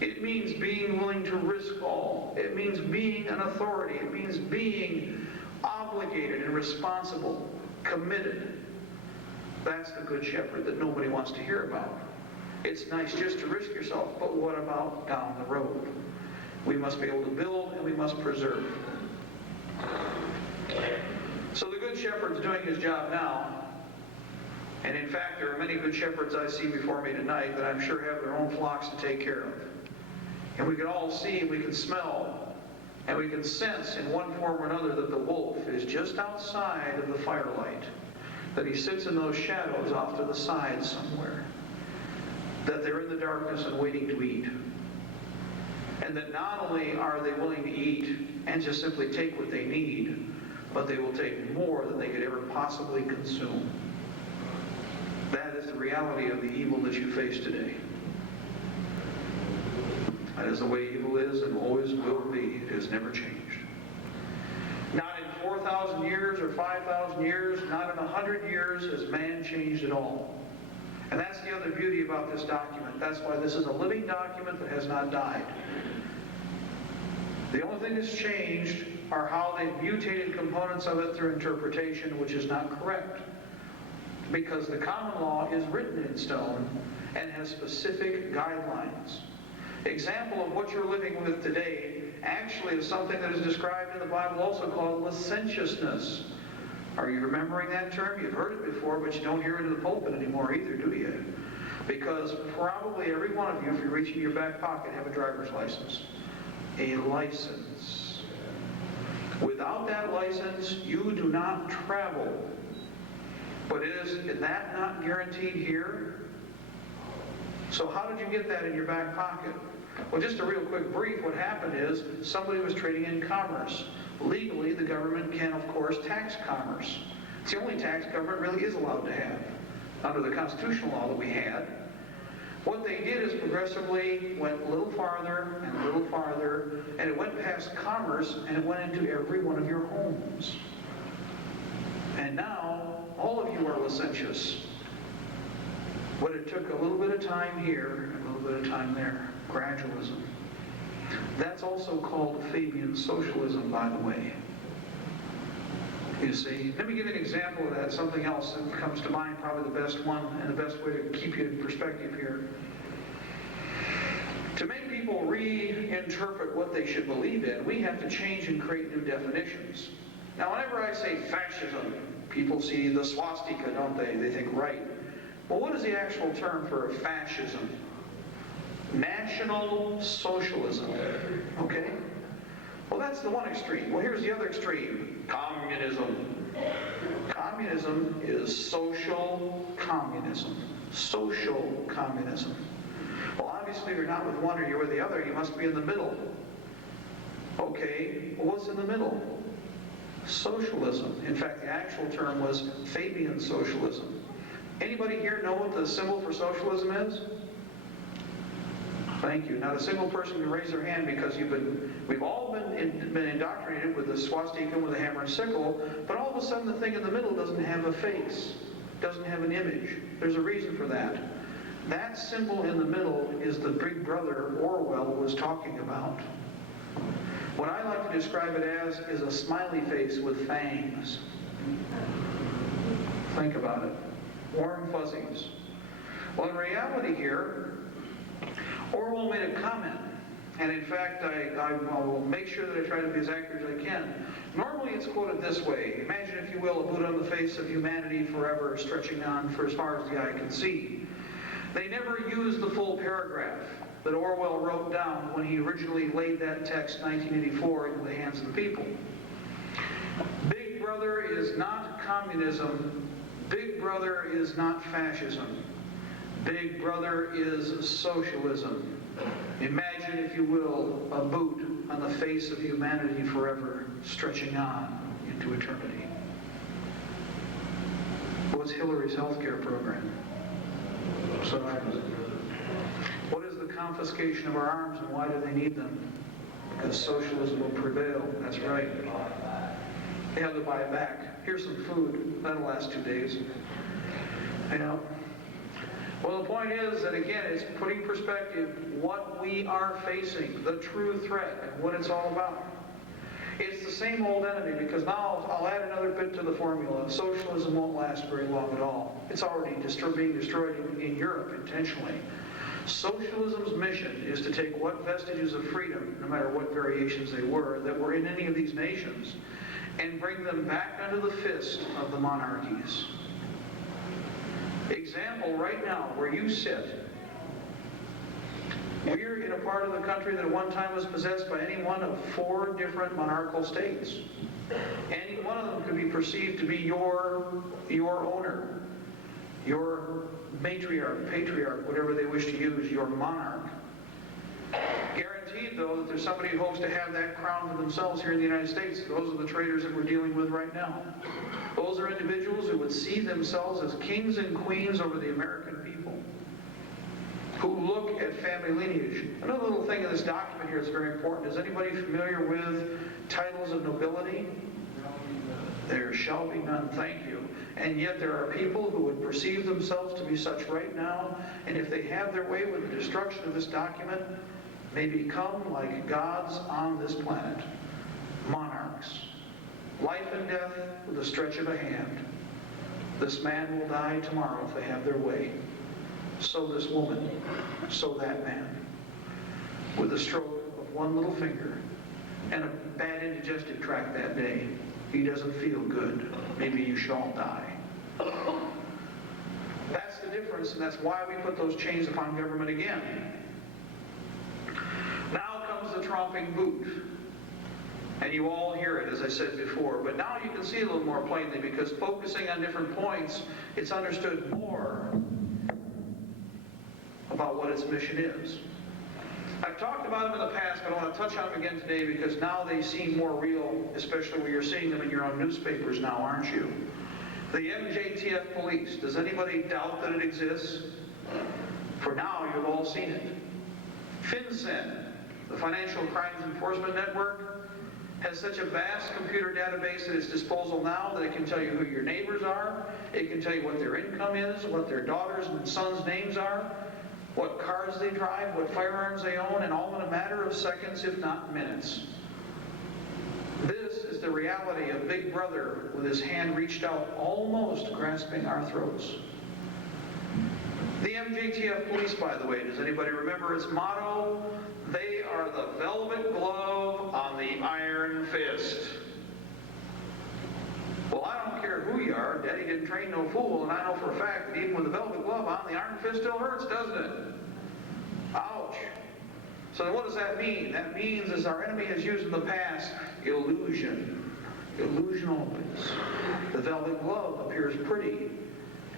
It means being willing to risk all. It means being an authority. It means being obligated and responsible, committed. That's the good shepherd that nobody wants to hear about. It's nice just to risk yourself, but what about down the road? We must be able to build and we must preserve. So the good shepherd's doing his job now. And in fact, there are many good shepherds I see before me tonight that I'm sure have their own flocks to take care of. And we can all see, we can smell, and we can sense in one form or another that the wolf is just outside of the firelight, that he sits in those shadows off to the side somewhere, that they're in the darkness and waiting to eat. And that not only are they willing to eat and just simply take what they need, but they will take more than they could ever possibly consume. That is the reality of the evil that you face today. That is the way evil is and always will be. It has never changed. Not in 4,000 years or 5,000 years, not in 100 years has man changed at all. And that's the other beauty about this document. That's why this is a living document that has not died. The only thing that's changed are how they've mutated components of it through interpretation, which is not correct. Because the common law is written in stone and has specific guidelines. Example of what you're living with today actually is something that is described in the Bible also called licentiousness. Are you remembering that term? You've heard it before, but you don't hear it in the pulpit anymore either, do you? Because probably every one of you, if you're reaching your back pocket, have a driver's license. A license. Without that license, you do not travel. But is that not guaranteed here? So how did you get that in your back pocket? Well, just a real quick brief, what happened is somebody was trading in commerce. Legally, the government can, of course, tax commerce. It's the only tax government really is allowed to have under the constitutional law that we had. What they did is progressively went a little farther and a little farther, and it went past commerce, and it went into every one of your homes. And now, all of you are licentious. But it took a little bit of time here and a little bit of time there. Gradualism. That's also called Fabian socialism, by the way. You see, let me give you an example of that, something else that comes to mind, probably the best one and the best way to keep you in perspective here. To make people reinterpret what they should believe in, we have to change and create new definitions. Now, whenever I say fascism, people see the swastika, don't they? They think, right. Well, what is the actual term for fascism? National Socialism. Okay? Well, that's the one extreme. Well, here's the other extreme. Communism. Communism is social communism. Social communism. Well, obviously, you're not with one or you're with the other. You must be in the middle. Okay, well, what's in the middle? Socialism. In fact, the actual term was Fabian socialism. Anybody here know what the symbol for socialism is? Thank you. Not a single person can raise their hand because we've all been indoctrinated with the swastika, with the hammer and sickle, but all of a sudden the thing in the middle doesn't have a face, doesn't have an image. There's a reason for that. That symbol in the middle is the big brother Orwell was talking about. What I like to describe it as is a smiley face with fangs. Think about it. Warm fuzzies. Well, in reality here, Orwell made a comment, and in fact, I will make sure that I try to be as accurate as I can. Normally it's quoted this way: imagine, if you will, a Buddha on the face of humanity forever, stretching on for as far as the eye can see. They never used the full paragraph that Orwell wrote down when he originally laid that text, 1984, into the hands of the people. Big Brother is not communism. Big Big Brother is not fascism. Big Brother is socialism. Imagine, if you will, a boot on the face of humanity forever, stretching on into eternity. What's Hillary's health care program? So, what is the confiscation of our arms, and why do they need them? Because socialism will prevail. That's right. They have to buy it back. Here's some food. That'll last 2 days. You know. Well, the point is that, again, it's putting perspective what we are facing, the true threat, and what it's all about. It's the same old enemy, because now I'll add another bit to the formula. Socialism won't last very long at all. It's already being destroyed in Europe intentionally. Socialism's mission is to take what vestiges of freedom, no matter what variations they were, that were in any of these nations, and bring them back under the fist of the monarchies. Example, right now, where you sit, we're in a part of the country that at one time was possessed by any one of 4 different monarchical states. Any one of them could be perceived to be your owner, your matriarch, patriarch, whatever they wish to use, your monarch. Guaranteed, though, that there's somebody who hopes to have that crown for themselves here in the United States. Those are the traitors that we're dealing with right now. Those are individuals who would see themselves as kings and queens over the American people, who look at family lineage. Another little thing in this document here that's very important. Is anybody familiar with titles of nobility? There shall be none, thank you. And yet there are people who would perceive themselves to be such right now, and if they have their way with the destruction of this document, may become like gods on this planet. Monarchs. Life and death with a stretch of a hand. This man will die tomorrow if they have their way. So this woman, so that man. With a stroke of one little finger and a bad indigestive tract that day. He doesn't feel good. Maybe you should all die. That's the difference, and that's why we put those chains upon government again. Now comes the tromping boot. And you all hear it, as I said before. But now you can see it a little more plainly, because focusing on different points, it's understood more about what its mission is. I've talked about them in the past, but I want to touch on them again today, because now they seem more real, especially when you're seeing them in your own newspapers now, aren't you? The MJTF police. Does anybody doubt that it exists? For now, you've all seen it. FinCEN, the Financial Crimes Enforcement Network, has such a vast computer database at its disposal now that it can tell you who your neighbors are, it can tell you what their income is, what their daughters' and sons' names are, what cars they drive, what firearms they own, and all in a matter of seconds, if not minutes. This is the reality of Big Brother with his hand reached out, almost grasping our throats. The MJTF police, by the way, does anybody remember its motto? They are the velvet glove on the iron fist. Well, I don't care who you are. Daddy didn't train no fool, and I know for a fact that even with the velvet glove on, the iron fist still hurts, doesn't it? Ouch. So then what does that mean? That means, as our enemy has used in the past, illusion. Illusion opens. The velvet glove appears pretty.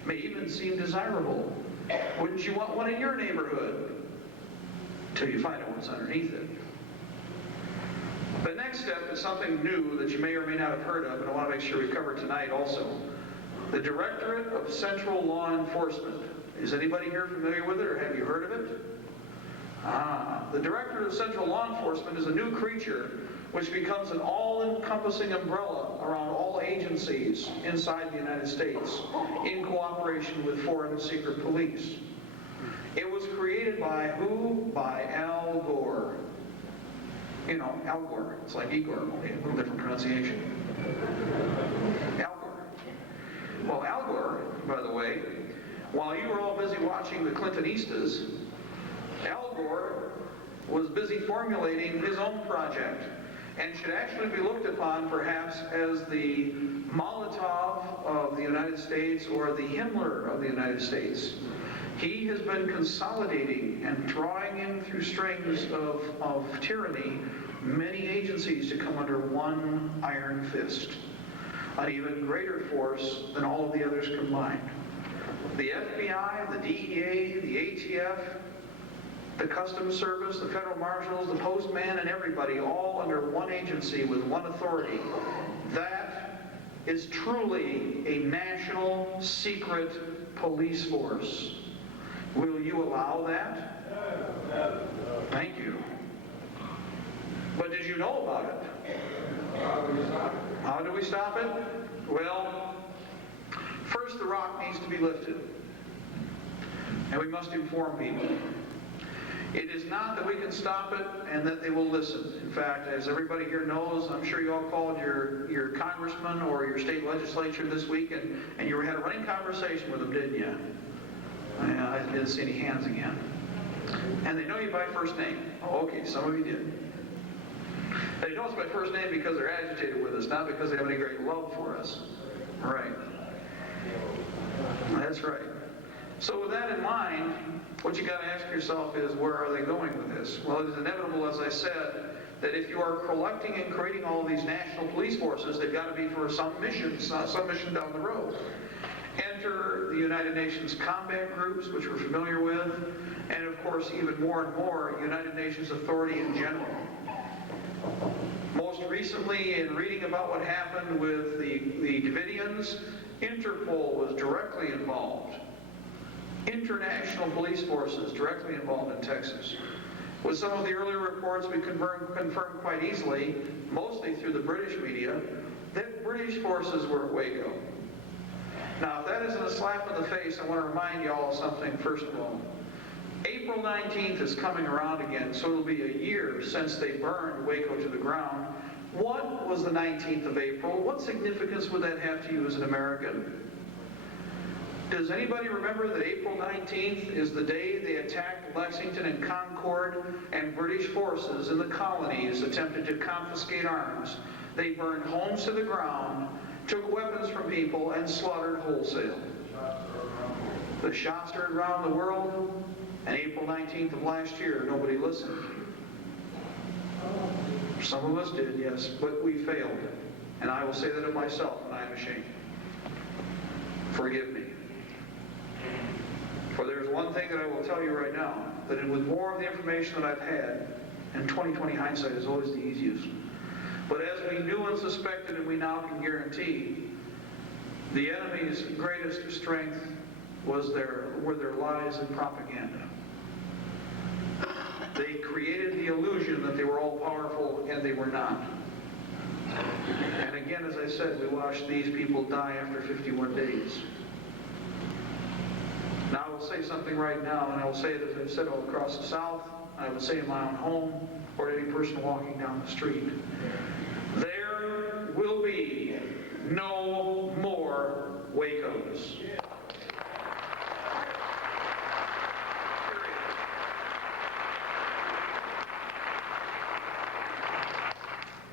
May even seem desirable. Wouldn't you want one in your neighborhood? Till you find out what's underneath it. The next step is something new that you may or may not have heard of, and I want to make sure we cover tonight also. The Directorate of Central Law Enforcement. Is anybody here familiar with it, or have you heard of it? The Directorate of Central Law Enforcement is a new creature which becomes an all-encompassing umbrella around all agencies inside the United States in cooperation with foreign secret police. It was created by who? By Al Gore. You know, Al Gore. It's like Igor, only a little different pronunciation. Al Gore. Well, Al Gore, by the way, while you were all busy watching the Clintonistas, Al Gore was busy formulating his own project, and should actually be looked upon perhaps as the Molotov of the United States, or the Himmler of the United States. He has been consolidating and drawing in through strings of tyranny many agencies to come under one iron fist. an even greater force than all of the others combined. The FBI, the DEA, the ATF, the Customs Service, the Federal Marshals, the Postman, and everybody, all under one agency with one authority. That is truly a national secret police force. Will you allow that? Thank you. But did you know about it? How do we stop it? Well, first the rock needs to be lifted. And we must inform people. It is not that we can stop it and that they will listen. In fact, as everybody here knows, I'm sure you all called your congressman or your state legislature this week and you had a running conversation with them, didn't you? I didn't see any hands again. And they know you by first name. Oh, okay, some of you did. They know us by first name because they're agitated with us, not because they have any great love for us. Right. That's right. So with that in mind, what you got to ask yourself is, where are they going with this? Well, it is inevitable, as I said, that if you are collecting and creating all these national police forces, they've got to be for some mission down the road. Enter the United Nations combat groups, which we're familiar with, and of course, even more and more, United Nations authority in general. Most recently, in reading about what happened with the Davidians, Interpol was directly involved. International police forces directly involved in Texas. With some of the earlier reports, we confirmed quite easily, mostly through the British media, that British forces were at Waco. Now, if that isn't a slap in the face, I want to remind you all of something, first of all. April 19th is coming around again, so it'll be a year since they burned Waco to the ground. What was the 19th of April? What significance would that have to you as an American? Does anybody remember that April 19th is the day they attacked Lexington and Concord, and British forces in the colonies attempted to confiscate arms? They burned homes to the ground, took weapons from people, and slaughtered wholesale. The shots heard around the world, and April 19th of last year, nobody listened. Some of us did, yes, but we failed. And I will say that of myself, and I am ashamed. Forgive me. For there's one thing that I will tell you right now, that with more of the information that I've had, and 20/20 hindsight is always the easiest, but as we knew and suspected, and we now can guarantee, the enemy's greatest strength were their lies and propaganda. They created the illusion that they were all powerful, and they were not. And again, as I said, we watched these people die after 51 days. Now I will say something right now, and I will say it as I've said all across the South, I will say in my own home, or to any person walking down the street. There will be no more Wacos.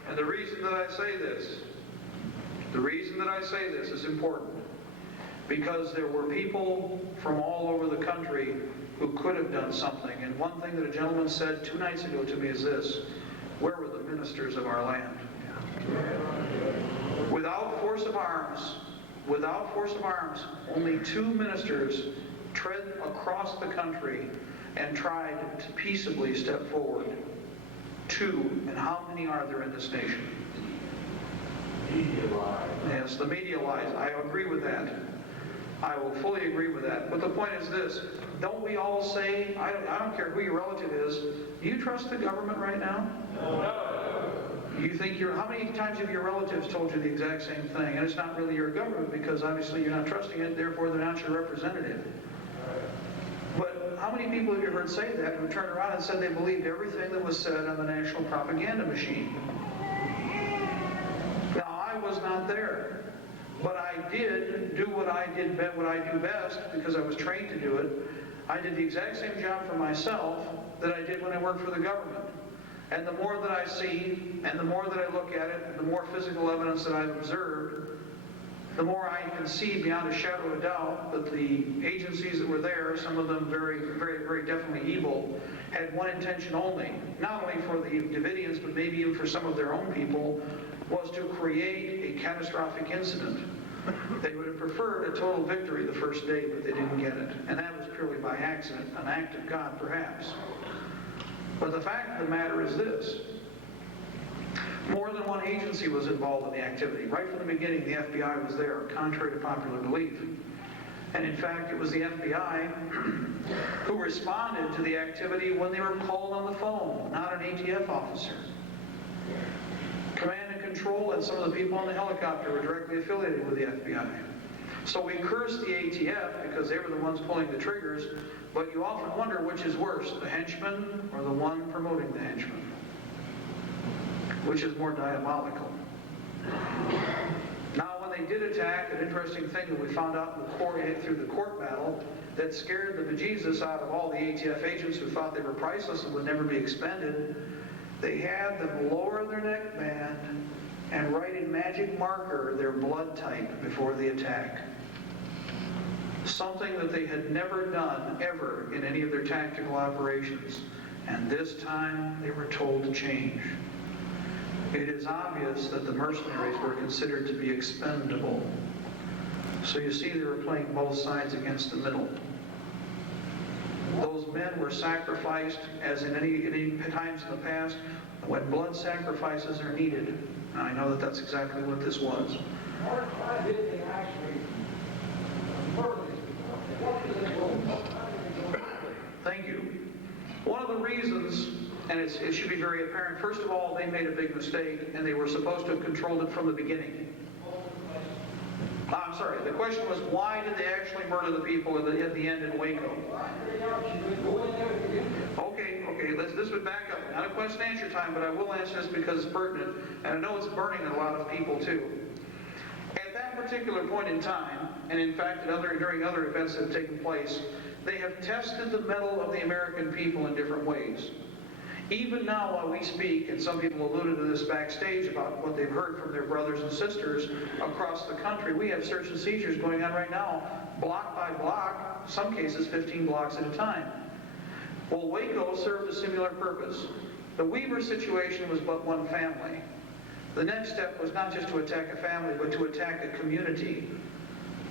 And the reason that I say this is important, because there were people from all over the country who could have done something. And one thing that a gentleman said 2 nights ago to me is this: where were the ministers of our land? Without force of arms, only 2 ministers tread across the country and tried to peaceably step forward. 2, and how many are there in this nation? Media lies. Yes, the media lies. I agree with that. I will fully agree with that. But the point is this: don't we all say, I don't care who your relative is, do you trust the government right now? No. You think how many times have your relatives told you the exact same thing? And it's not really your government, because obviously you're not trusting it, therefore they're not your representative. But how many people have you heard say that who turned around and said they believed everything that was said on the national propaganda machine? Now, I was not there, but I did do what I do best, because I was trained to do it. I did the exact same job for myself that I did when I worked for the government. And the more that I see, and the more that I look at it, and the more physical evidence that I've observed, the more I can see beyond a shadow of a doubt that the agencies that were there, some of them very, very, very definitely evil, had one intention only, not only for the Davidians, but maybe even for some of their own people, was to create a catastrophic incident. They would have preferred a total victory the first day, but they didn't get it. And that was purely by accident, an act of God perhaps. But the fact of the matter is this. More than one agency was involved in the activity. Right from the beginning, the FBI was there, contrary to popular belief. And in fact, it was the FBI who responded to the activity when they were called on the phone, not an ATF officer. Command and Control and some of the people on the helicopter were directly affiliated with the FBI. So we curse the ATF because they were the ones pulling the triggers, but you often wonder which is worse, the henchman or the one promoting the henchman. Which is more diabolical. Now, when they did attack, an interesting thing that we found out in the court, through the court battle that scared the bejesus out of all the ATF agents who thought they were priceless and would never be expended, they had them lower their neckband and write in magic marker their blood type before the attack. Something that they had never done ever in any of their tactical operations. And this time they were told to change. It is obvious that the mercenaries were considered to be expendable. So you see they were playing both sides against the middle. Those men were sacrificed, as in any times in the past, when blood sacrifices are needed. And I know that that's exactly what this was. Why did they actually murder these people? Thank you. One of the reasons, and it should be very apparent, first of all, they made a big mistake, and they were supposed to have controlled it from the beginning. I'm sorry, the question was, why did they actually murder the people at the end in Waco? Okay, this would back up. Not a question and answer time, but I will answer this because it's pertinent, and I know it's burning a lot of people too. At that particular point in time, and in fact during other events that have taken place, they have tested the mettle of the American people in different ways. Even now while we speak, and some people alluded to this backstage about what they've heard from their brothers and sisters across the country, we have search and seizures going on right now, block by block, some cases 15 blocks at a time. Well, Waco served a similar purpose. The Weaver situation was but one family. The next step was not just to attack a family, but to attack a community.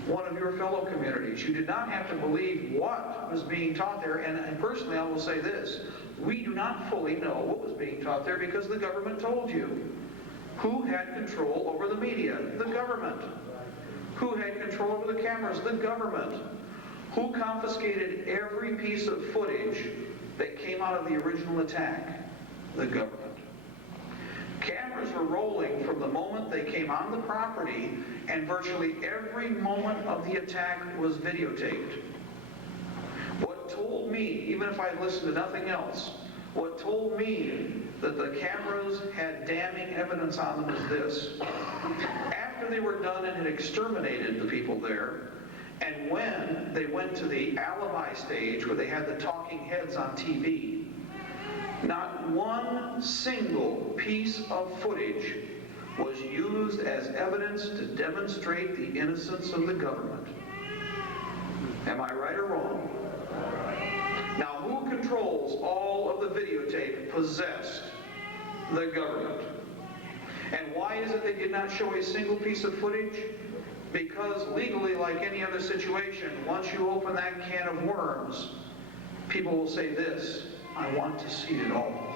One of your fellow communities. You did not have to believe what was being taught there, and personally I will say this, we do not fully know what was being taught there because the government told you. Who had control over the media? The government. Who had control over the cameras? The government. Who confiscated every piece of footage that came out of the original attack? The government. Cameras were rolling from the moment they came on the property, and virtually every moment of the attack was videotaped. What told me, even if I listened to nothing else, what told me that the cameras had damning evidence on them was this. After they were done and had exterminated the people there, and when they went to the alibi stage where they had the talking heads on TV, not one single piece of footage was used as evidence to demonstrate the innocence of the government. Am I right or wrong? Now, who controls all of the videotape possessed? The government. And why is it they did not show a single piece of footage? Because legally, like any other situation, once you open that can of worms, people will say this, I want to see it all.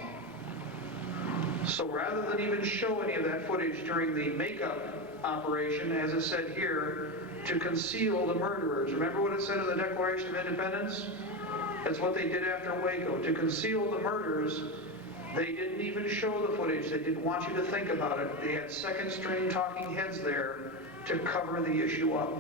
So rather than even show any of that footage during the makeup operation, as it said here, to conceal the murderers. Remember what it said in the Declaration of Independence? That's what they did after Waco. To conceal the murders, they didn't even show the footage. They didn't want you to think about it. They had second-string talking heads there to cover the issue up.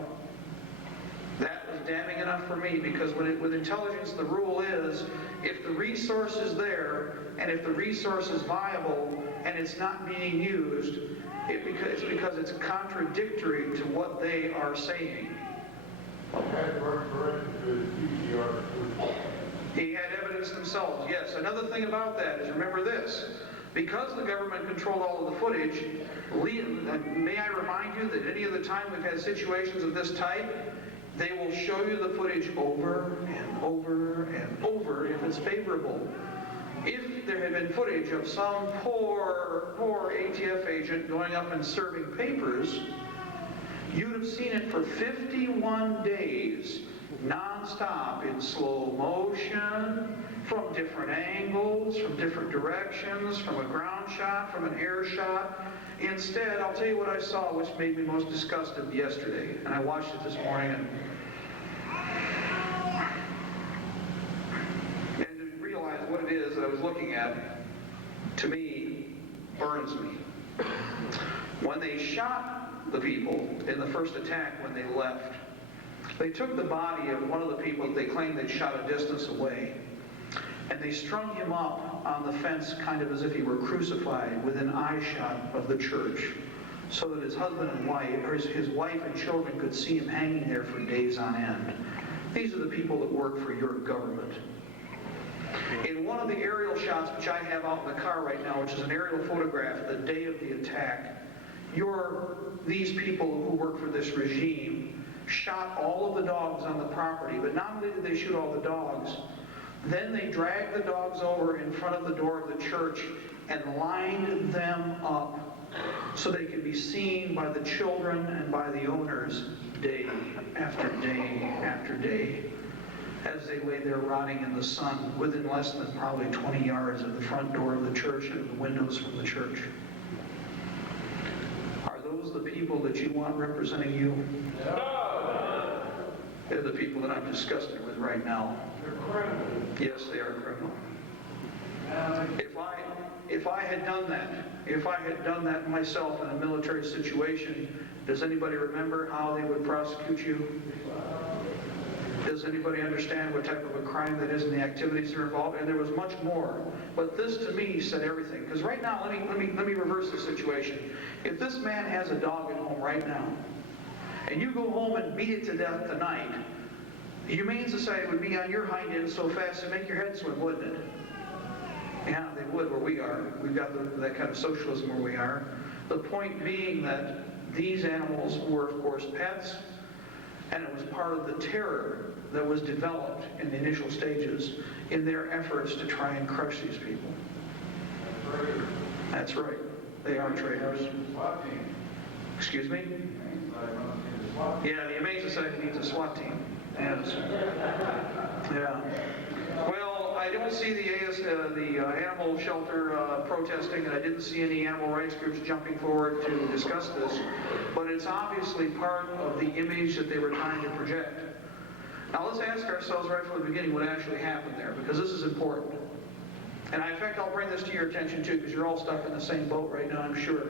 That was damning enough for me, because with intelligence, the rule is, if the resource is there, and if the resource is viable, and it's not being used, it's because it's contradictory to what they are saying. He had evidence themselves, yes. Another thing about that is, remember this, Because the government controlled all of the footage, may I remind you that any of the time we've had situations of this type, they will show you the footage over and over and over if it's favorable. If there had been footage of some poor ATF agent going up and serving papers, you'd have seen it for 51 days, non-stop, in slow motion, from different angles, from different directions, from a ground shot, from an air shot. Instead, I'll tell you what I saw, which made me most disgusted yesterday, and I watched it this morning, and to realize what it is that I was looking at, to me, burns me. When they shot the people in the first attack when they left, they took the body of one of the people that they claimed they'd shot a distance away, and they strung him up on the fence kind of as if he were crucified within eyeshot of the church, so that his husband and wife, or his wife and children could see him hanging there for days on end. These are the people that work for your government. In one of the aerial shots, which I have out in the car right now, which is an aerial photograph the day of the attack, these people who work for this regime shot all of the dogs on the property, but not only did they shoot all the dogs, then they dragged the dogs over in front of the door of the church and lined them up so they could be seen by the children and by the owners day after day after day as they lay there rotting in the sun within less than probably 20 yards of the front door of the church and the windows from the church. Are those the people that you want representing you? No! They're the people that I'm disgusted with right now. They're criminal. Yes, they are criminal. If I had done that myself in a military situation, does anybody remember how they would prosecute you? Does anybody understand what type of a crime that is and the activities that are involved? And there was much more. But this to me said everything. Because right now, let me reverse the situation. If this man has a dog at home right now, and you go home and beat it to death tonight, the Humane Society would be on your hind end so fast to make your head swim, wouldn't it? Yeah, they would where we are. We've got that kind of socialism where we are. The point being that these animals were, of course, pets, and it was part of the terror that was developed in the initial stages in their efforts to try and crush these people. That's right. They are traitors. Excuse me? Yeah, the Humane Society needs a SWAT team. Yes. Yeah. Well, I don't see the animal shelter protesting, and I didn't see any animal rights groups jumping forward to discuss this, but it's obviously part of the image that they were trying to project. Now let's ask ourselves right from the beginning what actually happened there, because this is important. And in fact, I'll bring this to your attention too, because you're all stuck in the same boat right now, I'm sure.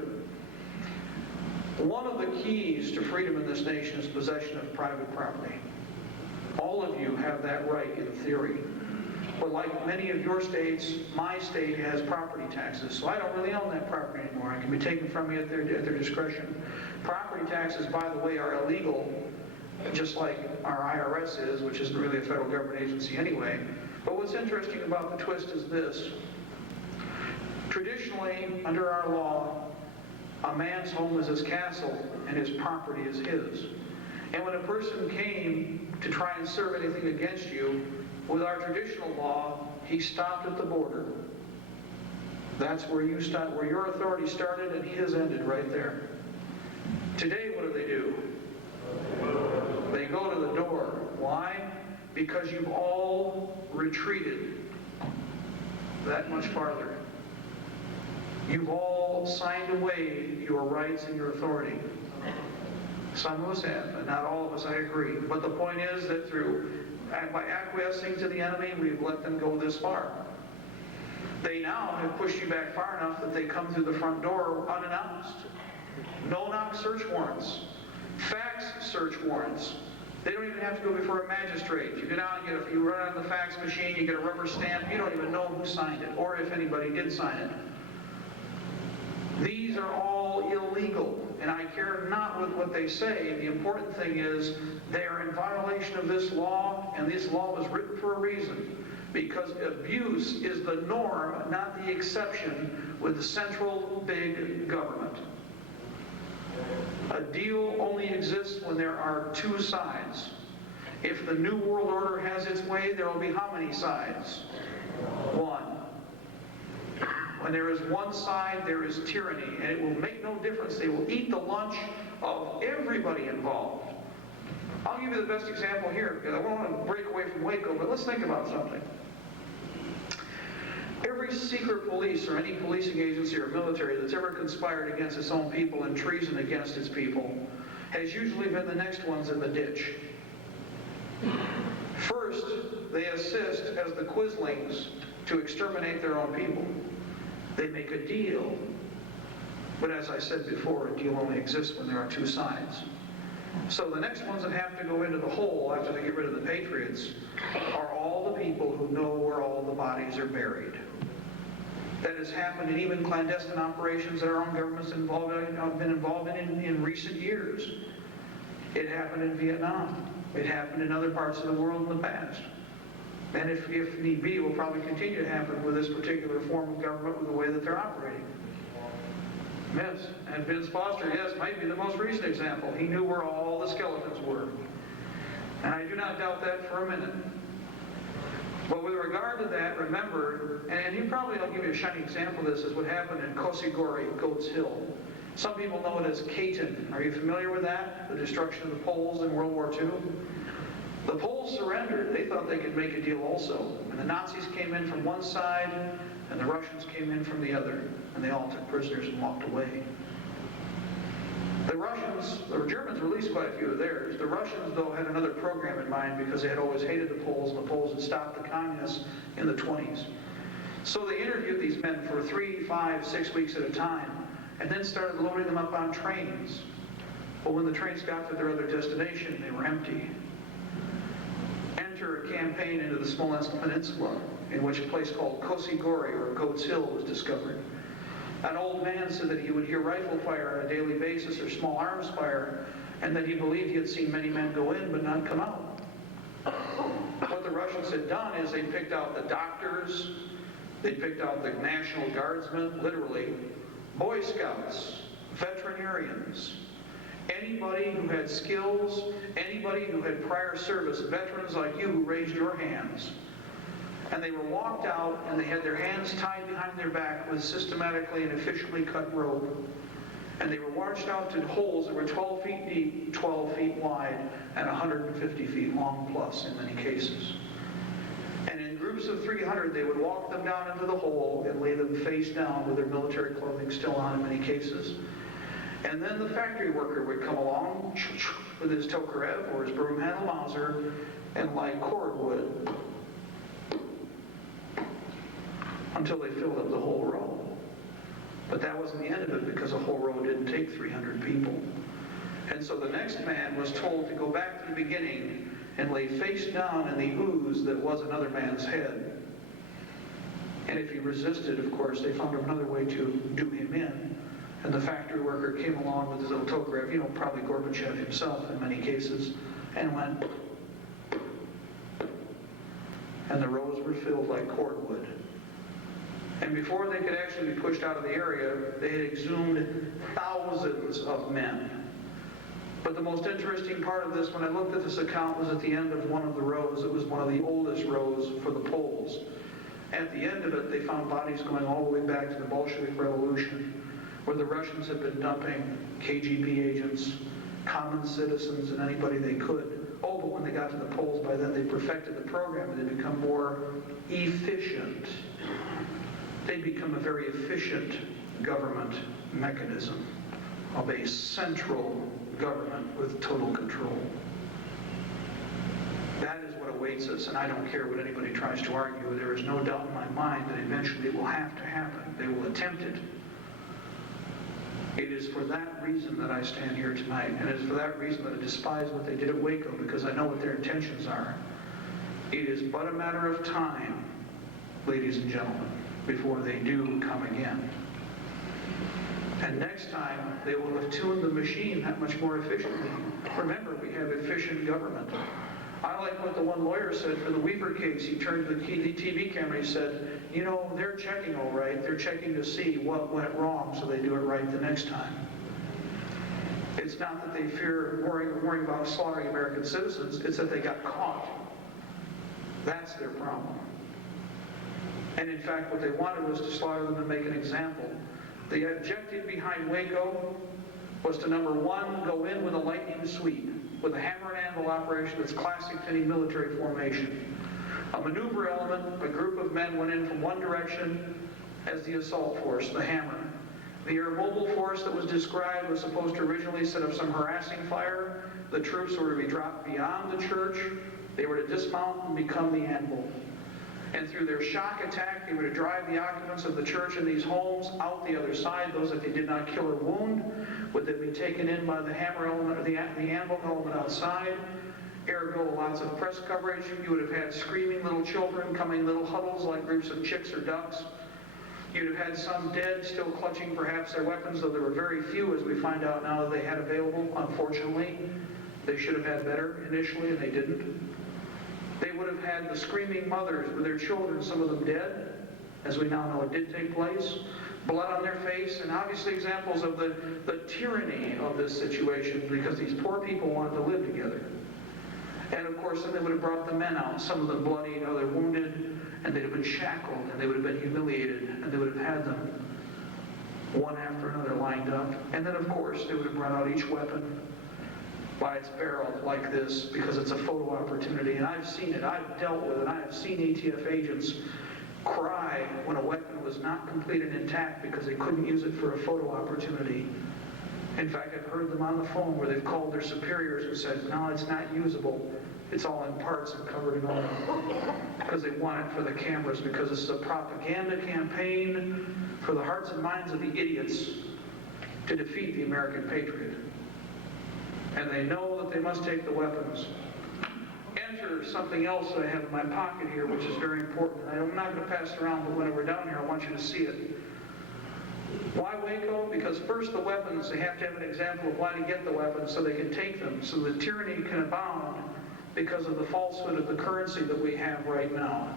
One of the keys to freedom in this nation is possession of private property. All of you have that right in theory. But like many of your states, my state has property taxes, so I don't really own that property anymore. It can be taken from me at their discretion. Property taxes, by the way, are illegal, just like our IRS is, which isn't really a federal government agency anyway. But what's interesting about the twist is this. Traditionally, under our law, a man's home is his castle and his property is his. And when a person came to try and serve anything against you, with our traditional law, he stopped at the border. That's where you start, where your authority started and his ended right there. Today, what do? They go to the door. Why? Because you've all retreated that much farther. You've all signed away your rights and your authority. Some of us have, and not all of us, I agree. But the point is that by acquiescing to the enemy, we've let them go this far. They now have pushed you back far enough that they come through the front door unannounced. No-knock search warrants. Fax search warrants. They don't even have to go before a magistrate. You go down and you run on the fax machine, you get a rubber stamp, you don't even know who signed it, or if anybody did sign it. These are all illegal, and I care not with what they say. The important thing is they are in violation of this law, and this law was written for a reason. because abuse is the norm, not the exception, with the central big government. A deal only exists when there are two sides. If the New World Order has its way, there will be how many sides? One. When there is one side, there is tyranny, and it will make no difference. They will eat the lunch of everybody involved. I'll give you the best example here, because I don't want to break away from Waco, but let's think about something. Every secret police or any policing agency or military that's ever conspired against its own people and treason against its people has usually been the next ones in the ditch. First, they assist as the quislings to exterminate their own people. They make a deal. But as I said before, a deal only exists when there are two sides. So the next ones that have to go into the hole after they get rid of the patriots are all the people who know where all the bodies are buried. That has happened in even clandestine operations that our own government's have been involved in recent years. It happened in Vietnam. It happened in other parts of the world in the past. And if need be, it will probably continue to happen with this particular form of government with the way that they're operating. Yes, and Vince Foster, yes, might be the most recent example. He knew where all the skeletons were. And I do not doubt that for a minute. But with regard to that, remember, and I'll give you a shining example of this, is what happened in Kosigori, Goats Hill. Some people know it as Katen. Are you familiar with that? The destruction of the Poles in World War II? The Poles surrendered. They thought they could make a deal also. And the Nazis came in from one side, and the Russians came in from the other. And they all took prisoners and walked away. The Germans released quite a few of theirs. The Russians, though, had another program in mind because they had always hated the Poles, and the Poles had stopped the communists in the 20s. So they interviewed these men for 3, 5, 6 weeks at a time, and then started loading them up on trains. But when the trains got to their other destination, they were empty. Enter a campaign into the Smolensk Peninsula, in which a place called Kosigori, or Goats Hill, was discovered. An old man said that he would hear rifle fire on a daily basis or small arms fire, and that he believed he had seen many men go in but not come out. What the Russians had done is they picked out the doctors, they picked out the National Guardsmen, literally, Boy Scouts, veterinarians, anybody who had skills, anybody who had prior service, veterans like you who raised your hands. And they were walked out, and they had their hands tied behind their back with systematically and efficiently cut rope. And they were marched out to holes that were 12 feet deep, 12 feet wide, and 150 feet long plus in many cases. And in groups of 300, they would walk them down into the hole and lay them face down with their military clothing still on in many cases. And then the factory worker would come along with his Tokarev or his broom-handled Mauser and light cordwood until they filled up the whole row. But that wasn't the end of it, because a whole row didn't take 300 people. And so the next man was told to go back to the beginning and lay face down in the ooze that was another man's head. And if he resisted, of course, they found another way to do him in. And the factory worker came along with his little Tokarev, probably Gorbachev himself in many cases, and went. And the rows were filled like cordwood. And before they could actually be pushed out of the area, they had exhumed thousands of men. But the most interesting part of this, when I looked at this account, was at the end of one of the rows. It was one of the oldest rows for the Poles. At the end of it, they found bodies going all the way back to the Bolshevik Revolution, where the Russians had been dumping KGB agents, common citizens, and anybody they could. Oh, but when they got to the Poles, by then they perfected the program and they'd become more efficient. They'd become a very efficient government mechanism of a central government with total control. That is what awaits us, and I don't care what anybody tries to argue. There is no doubt in my mind that eventually it will have to happen. They will attempt it. It is for that reason that I stand here tonight, and it is for that reason that I despise what they did at Waco, because I know what their intentions are. It is but a matter of time, ladies and gentlemen, before they do come again. And next time, they will have tuned the machine that much more efficiently. Remember, we have efficient government. I like what the one lawyer said for the Weaver case. He turned to the TV camera and he said, you know, they're checking all right. They're checking to see what went wrong so they do it right the next time. It's not that they fear worrying about slaughtering American citizens. It's that they got caught. That's their problem. And in fact, what they wanted was to slaughter them and make an example. The objective behind Waco was to, number one, go in with a lightning sweep, with a hammer and anvil operation that's classic to any military formation. A maneuver element, a group of men went in from one direction as the assault force, the hammer. The air mobile force that was described was supposed to originally set up some harassing fire. The troops were to be dropped beyond the church. They were to dismount and become the anvil. And through their shock attack, they were to drive the occupants of the church in these homes out the other side. Those that they did not kill or wound would then be taken in by the hammer element or the anvil element outside. Ergo, lots of press coverage. You would have had screaming little children coming in little huddles like groups of chicks or ducks. You'd have had some dead still clutching perhaps their weapons, though there were very few, as we find out now, that they had available, unfortunately. They should have had better initially, and they didn't. They would have had the screaming mothers with their children, some of them dead, as we now know it did take place, blood on their face, and obviously examples of the tyranny of this situation, because these poor people wanted to live together. And of course, then they would have brought the men out, some of them bloody, others wounded, and they'd have been shackled, and they would have been humiliated, and they would have had them one after another lined up. And then, of course, they would have brought out each weapon by its barrel like this, because it's a photo opportunity. And I've seen it, I've dealt with it, I have seen ATF agents cry when a weapon was not complete and intact because they couldn't use it for a photo opportunity. In fact, I've heard them on the phone where they've called their superiors and said, no, it's not usable. It's all in parts and covered in oil. Because they want it for the cameras, because this is a propaganda campaign for the hearts and minds of the idiots to defeat the American patriot. And they know that they must take the weapons. Enter something else that I have in my pocket here, which is very important. I'm not going to pass it around, but when we're down here, I want you to see it. Why Waco? Because first the weapons, they have to have an example of why to get the weapons so they can take them, so the tyranny can abound because of the falsehood of the currency that we have right now.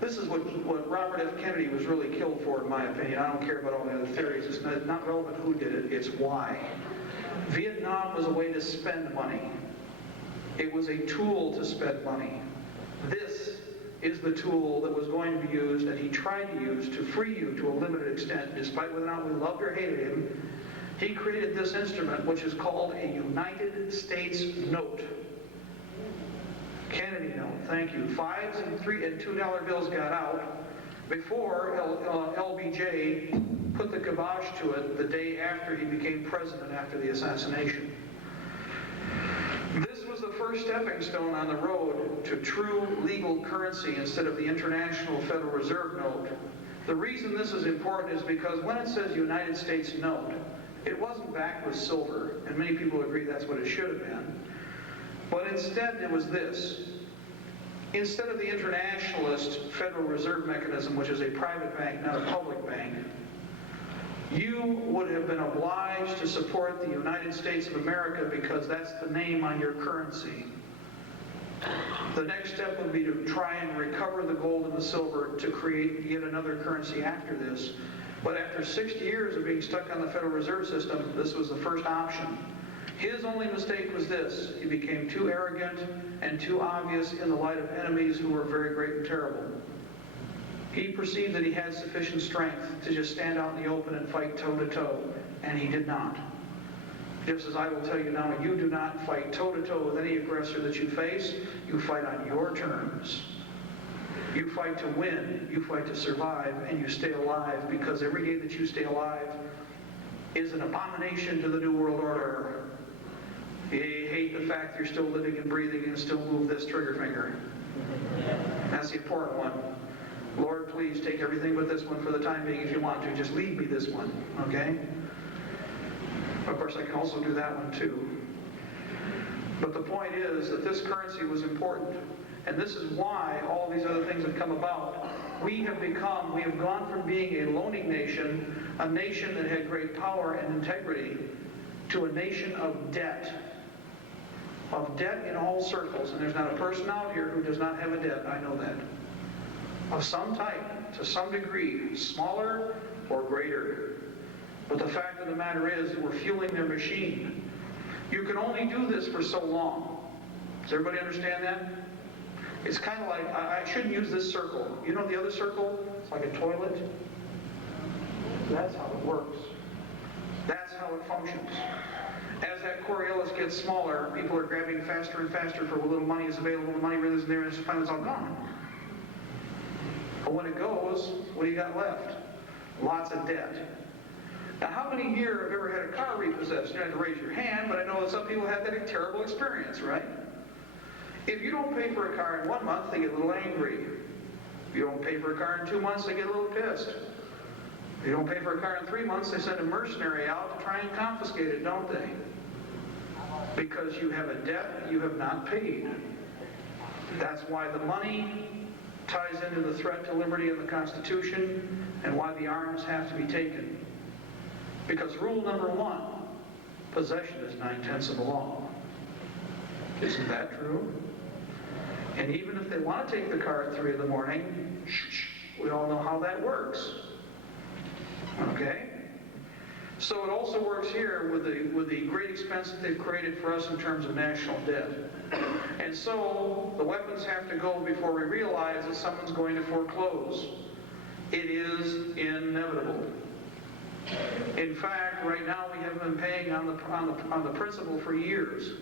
This is what Robert F. Kennedy was really killed for, in my opinion. I don't care about all the other theories. It's not relevant who did it, it's why. Vietnam was a way to spend money. It was a tool to spend money. This is the tool that was going to be used, and he tried to use, to free you to a limited extent, despite whether or not we loved or hated him. He created this instrument, which is called a United States note. Kennedy note, thank you. $5 and $3 and $2 bills got out before LBJ put the kibosh to it the day after he became president after the assassination. This was the first stepping stone on the road to true legal currency instead of the International Federal Reserve note. The reason this is important is because when it says United States note, it wasn't backed with silver, and many people agree that's what it should have been. But instead it was this. Instead of the internationalist Federal Reserve mechanism, which is a private bank, not a public bank, you would have been obliged to support the United States of America because that's the name on your currency. The next step would be to try and recover the gold and the silver to create yet another currency after this. But after 60 years of being stuck on the Federal Reserve System, this was the first option. His only mistake was this: he became too arrogant and too obvious in the light of enemies who were very great and terrible. He perceived that he had sufficient strength to just stand out in the open and fight toe-to-toe, and he did not. Just as I will tell you now, you do not fight toe-to-toe with any aggressor that you face. You fight on your terms. You fight to win, you fight to survive, and you stay alive, because every day that you stay alive is an abomination to the New World Order. You hate the fact you're still living and breathing and still move this trigger finger. That's the important one. Lord, please take everything but this one for the time being if you want to. Just leave me this one, okay? Of course, I can also do that one too. But the point is that this currency was important. And this is why all these other things have come about. We have gone from being a loaning nation, a nation that had great power and integrity, to a nation of debt. of debt in all circles, and there's not a person out here who does not have a debt, I know that, of some type, to some degree, smaller or greater. But the fact of the matter is that we're fueling their machine. You can only do this for so long. Does everybody understand that? It's kind of like, I shouldn't use this circle. You know the other circle? It's like a toilet. That's how it works. That's how it functions. As that Coriolis gets smaller, people are grabbing faster and faster for what little money is available. The money really isn't there, and finally it's all gone. But when it goes, what do you got left? Lots of debt. Now, how many here have ever had a car repossessed? You don't have to raise your hand, but I know that some people have that terrible experience, right? If you don't pay for a car in 1 month, they get a little angry. If you don't pay for a car in 2 months, they get a little pissed. If you don't pay for a car in 3 months, they send a mercenary out to try and confiscate it, don't they? Because you have a debt you have not paid. That's why the money ties into the threat to liberty of the Constitution and why the arms have to be taken. Because rule number 1, possession is 9/10 of the law. Isn't that true? And even if they want to take the car at 3 in the morning, we all know how that works. Okay? So it also works here with the great expense that they've created for us in terms of national debt. And so the weapons have to go before we realize that someone's going to foreclose. It is inevitable. In fact, right now we have been paying on the principal for years.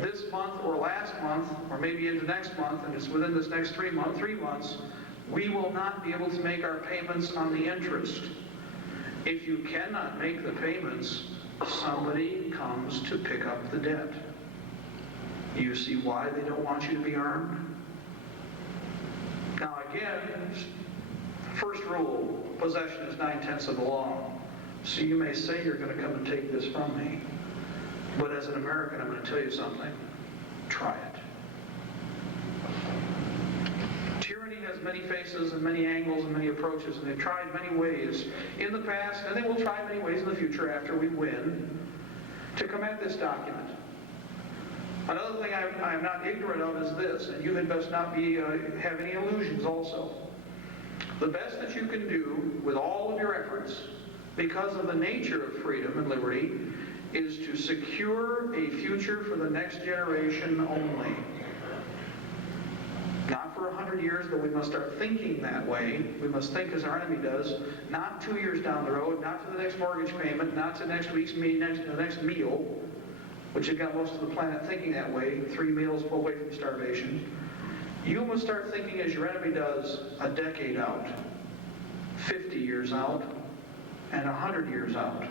This month or last month, or maybe into next month, and it's within this next 3 months, we will not be able to make our payments on the interest. If you cannot make the payments, somebody comes to pick up the debt. You see why they don't want you to be armed? Now again, first rule, possession is 9/10 of the law. So you may say you're going to come and take this from me. But as an American, I'm going to tell you something. Try it. Tyranny has many faces and many angles and many approaches, and they've tried many ways in the past, and they will try many ways in the future after we win to come at this document. Another thing I'm not ignorant of is this, and you had best not have any illusions also. The best that you can do with all of your efforts, because of the nature of freedom and liberty, is to secure a future for the next generation only. Not for 100 years, but we must start thinking that way. We must think as our enemy does, not 2 years down the road, not to the next mortgage payment, not to next week's next meal, which has got most of the planet thinking that way, 3 meals away from starvation. You must start thinking as your enemy does, a decade out, 50 years out, and 100 years out.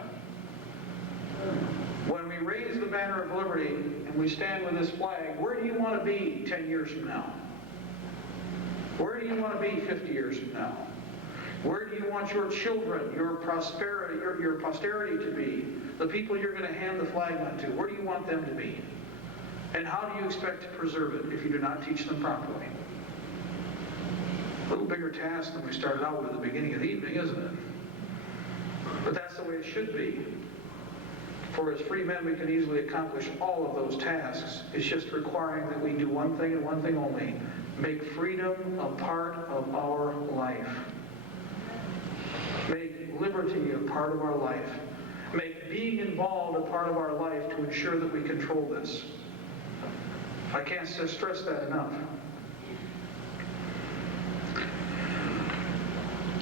When we raise the banner of liberty and we stand with this flag, where do you want to be 10 years from now? Where do you want to be 50 years from now? Where do you want your children, your posterity to be? The people you're going to hand the flag on to, where do you want them to be? And how do you expect to preserve it if you do not teach them properly? A little bigger task than we started out with at the beginning of the evening, isn't it? But that's the way it should be. For as free men, we can easily accomplish all of those tasks. It's just requiring that we do one thing and one thing only. Make freedom a part of our life. Make liberty a part of our life. Make being involved a part of our life to ensure that we control this. I can't stress that enough.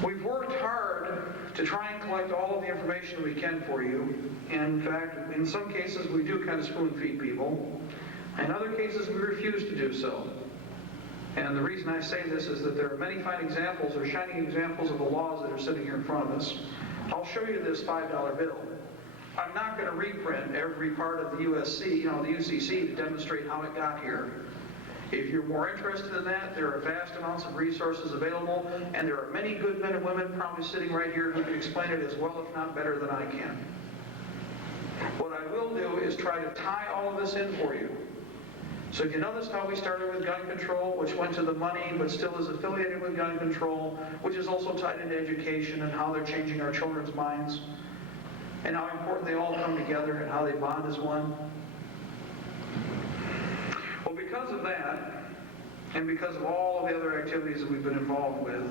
We've worked hard to try and collect all of the information we can for you. And in fact, in some cases, we do kind of spoon-feed people. In other cases, we refuse to do so. And the reason I say this is that there are many fine examples or shining examples of the laws that are sitting here in front of us. I'll show you this $5 bill. I'm not going to reprint every part of the UCC to demonstrate how it got here. If you're more interested in that, there are vast amounts of resources available, and there are many good men and women probably sitting right here who can explain it as well, if not better than I can. What I will do is try to tie all of this in for you. So if you noticed how we started with gun control, which went to the money but still is affiliated with gun control, which is also tied into education and how they're changing our children's minds, and how important they all come together and how they bond as one. Well, because of that, and because of all of the other activities that we've been involved with,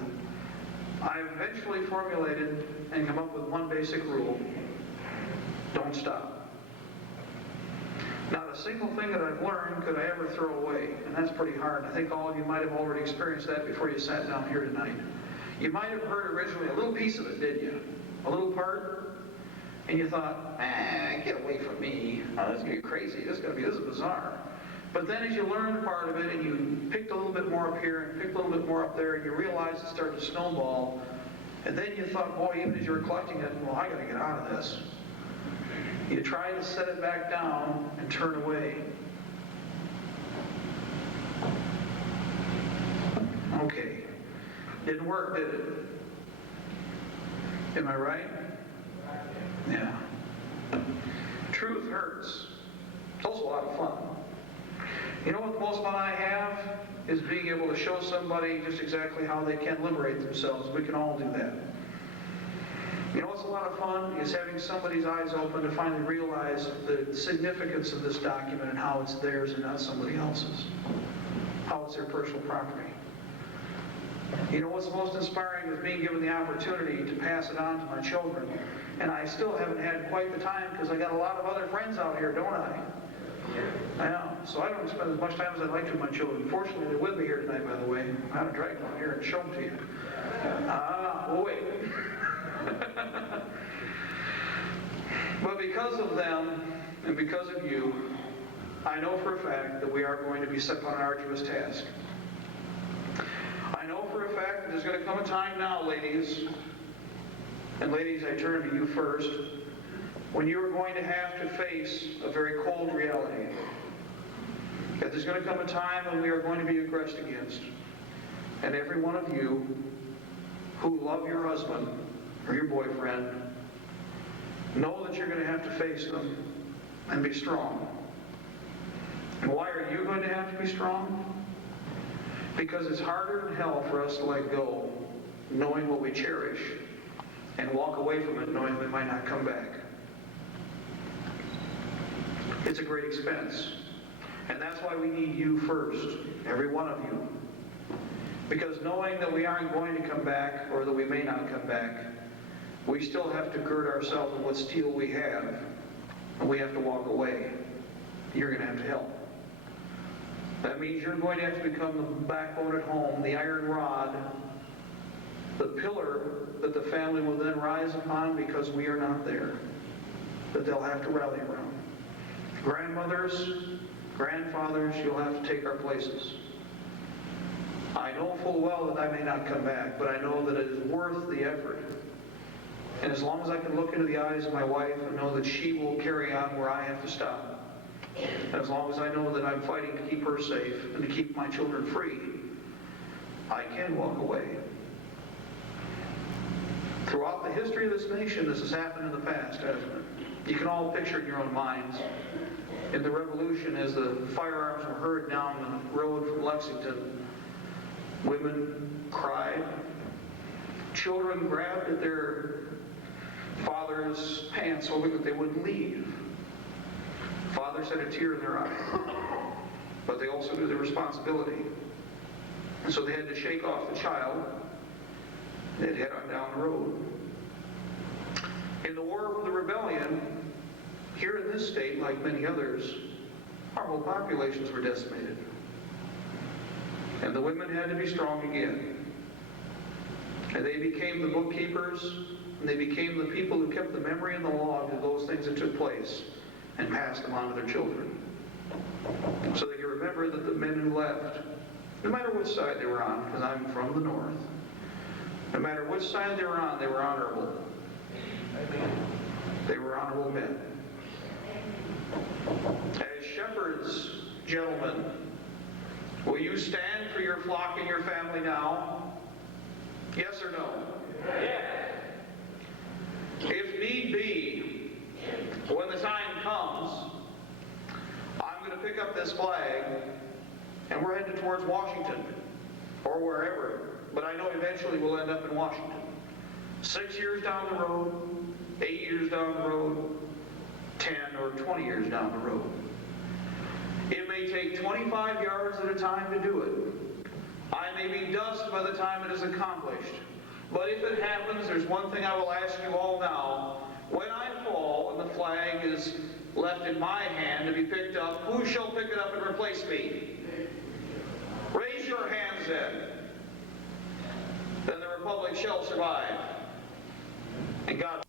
I eventually formulated and come up with one basic rule: don't stop. Not a single thing that I've learned could I ever throw away, and that's pretty hard. I think all of you might have already experienced that before you sat down here tonight. You might have heard originally a little piece of it, didn't you? A little part, and you thought, get away from me. Oh, this is going to be crazy. This is bizarre. But then as you learned part of it, and you picked a little bit more up here, and picked a little bit more up there, and you realized it started to snowball, and then you thought, boy, even as you were collecting it, well, I got to get out of this. You try to set it back down and turn away. Okay. Didn't work, did it? Am I right? Yeah. Truth hurts. It's also a lot of fun. You know what the most fun I have is being able to show somebody just exactly how they can liberate themselves. We can all do that. You know what's a lot of fun is having somebody's eyes open to finally realize the significance of this document and how it's theirs and not somebody else's. How it's their personal property. You know what's the most inspiring is being given the opportunity to pass it on to my children. And I still haven't had quite the time because I got a lot of other friends out here, don't I? I know. So I don't spend as much time as I'd like to with my children. Fortunately, they're with me here tonight, by the way. I haven't dragged them out here and shown them to you. Well, wait. But because of them and because of you, I know for a fact that we are going to be set upon an arduous task. I know for a fact that there's going to come a time now, ladies, and ladies, I turn to you first, when you are going to have to face a very cold reality. That there's going to come a time when we are going to be aggressed against. And every one of you who love your husband or your boyfriend, know that you're going to have to face them and be strong. And why are you going to have to be strong? Because it's harder than hell for us to let go, knowing what we cherish, and walk away from it knowing we might not come back. It's a great expense. And that's why we need you first, every one of you. Because knowing that we aren't going to come back, or that we may not come back, we still have to gird ourselves with what steel we have, and we have to walk away. You're going to have to help. That means you're going to have to become the backbone at home, the iron rod, the pillar that the family will then rise upon because we are not there, that they'll have to rally around. Grandmothers, grandfathers, you'll have to take our places. I know full well that I may not come back, but I know that it is worth the effort. And as long as I can look into the eyes of my wife and know that she will carry on where I have to stop, and as long as I know that I'm fighting to keep her safe and to keep my children free, I can walk away. Throughout the history of this nation, this has happened in the past, hasn't it? You can all picture it in your own minds. In the Revolution, as the firearms were heard down the road from Lexington, women cried. Children grabbed at their father's pants hoping that they wouldn't leave. Fathers had a tear in their eye. But they also knew their responsibility. And so they had to shake off the child and head on down the road. In the War of the Rebellion, here in this state, like many others, our whole populations were decimated. And the women had to be strong again. And they became the bookkeepers, and they became the people who kept the memory and the log of those things that took place and passed them on to their children. So they can remember that the men who left, no matter which side they were on, because I'm from the north, no matter which side they were on, they were honorable. They were honorable men. As shepherds, gentlemen, will you stand for your flock and your family now? Yes or no? Yes. If need be, when the time comes, I'm going to pick up this flag and we're headed towards Washington or wherever, but I know eventually we'll end up in Washington. 6 years down the road, 8 years down the road, 10 or 20 years down the road. It may take 25 yards at a time to do it. I may be dust by the time it is accomplished. But if it happens, there's one thing I will ask you all now. When I fall and the flag is left in my hand to be picked up, who shall pick it up and replace me? Raise your hands then. Then the Republic shall survive. And God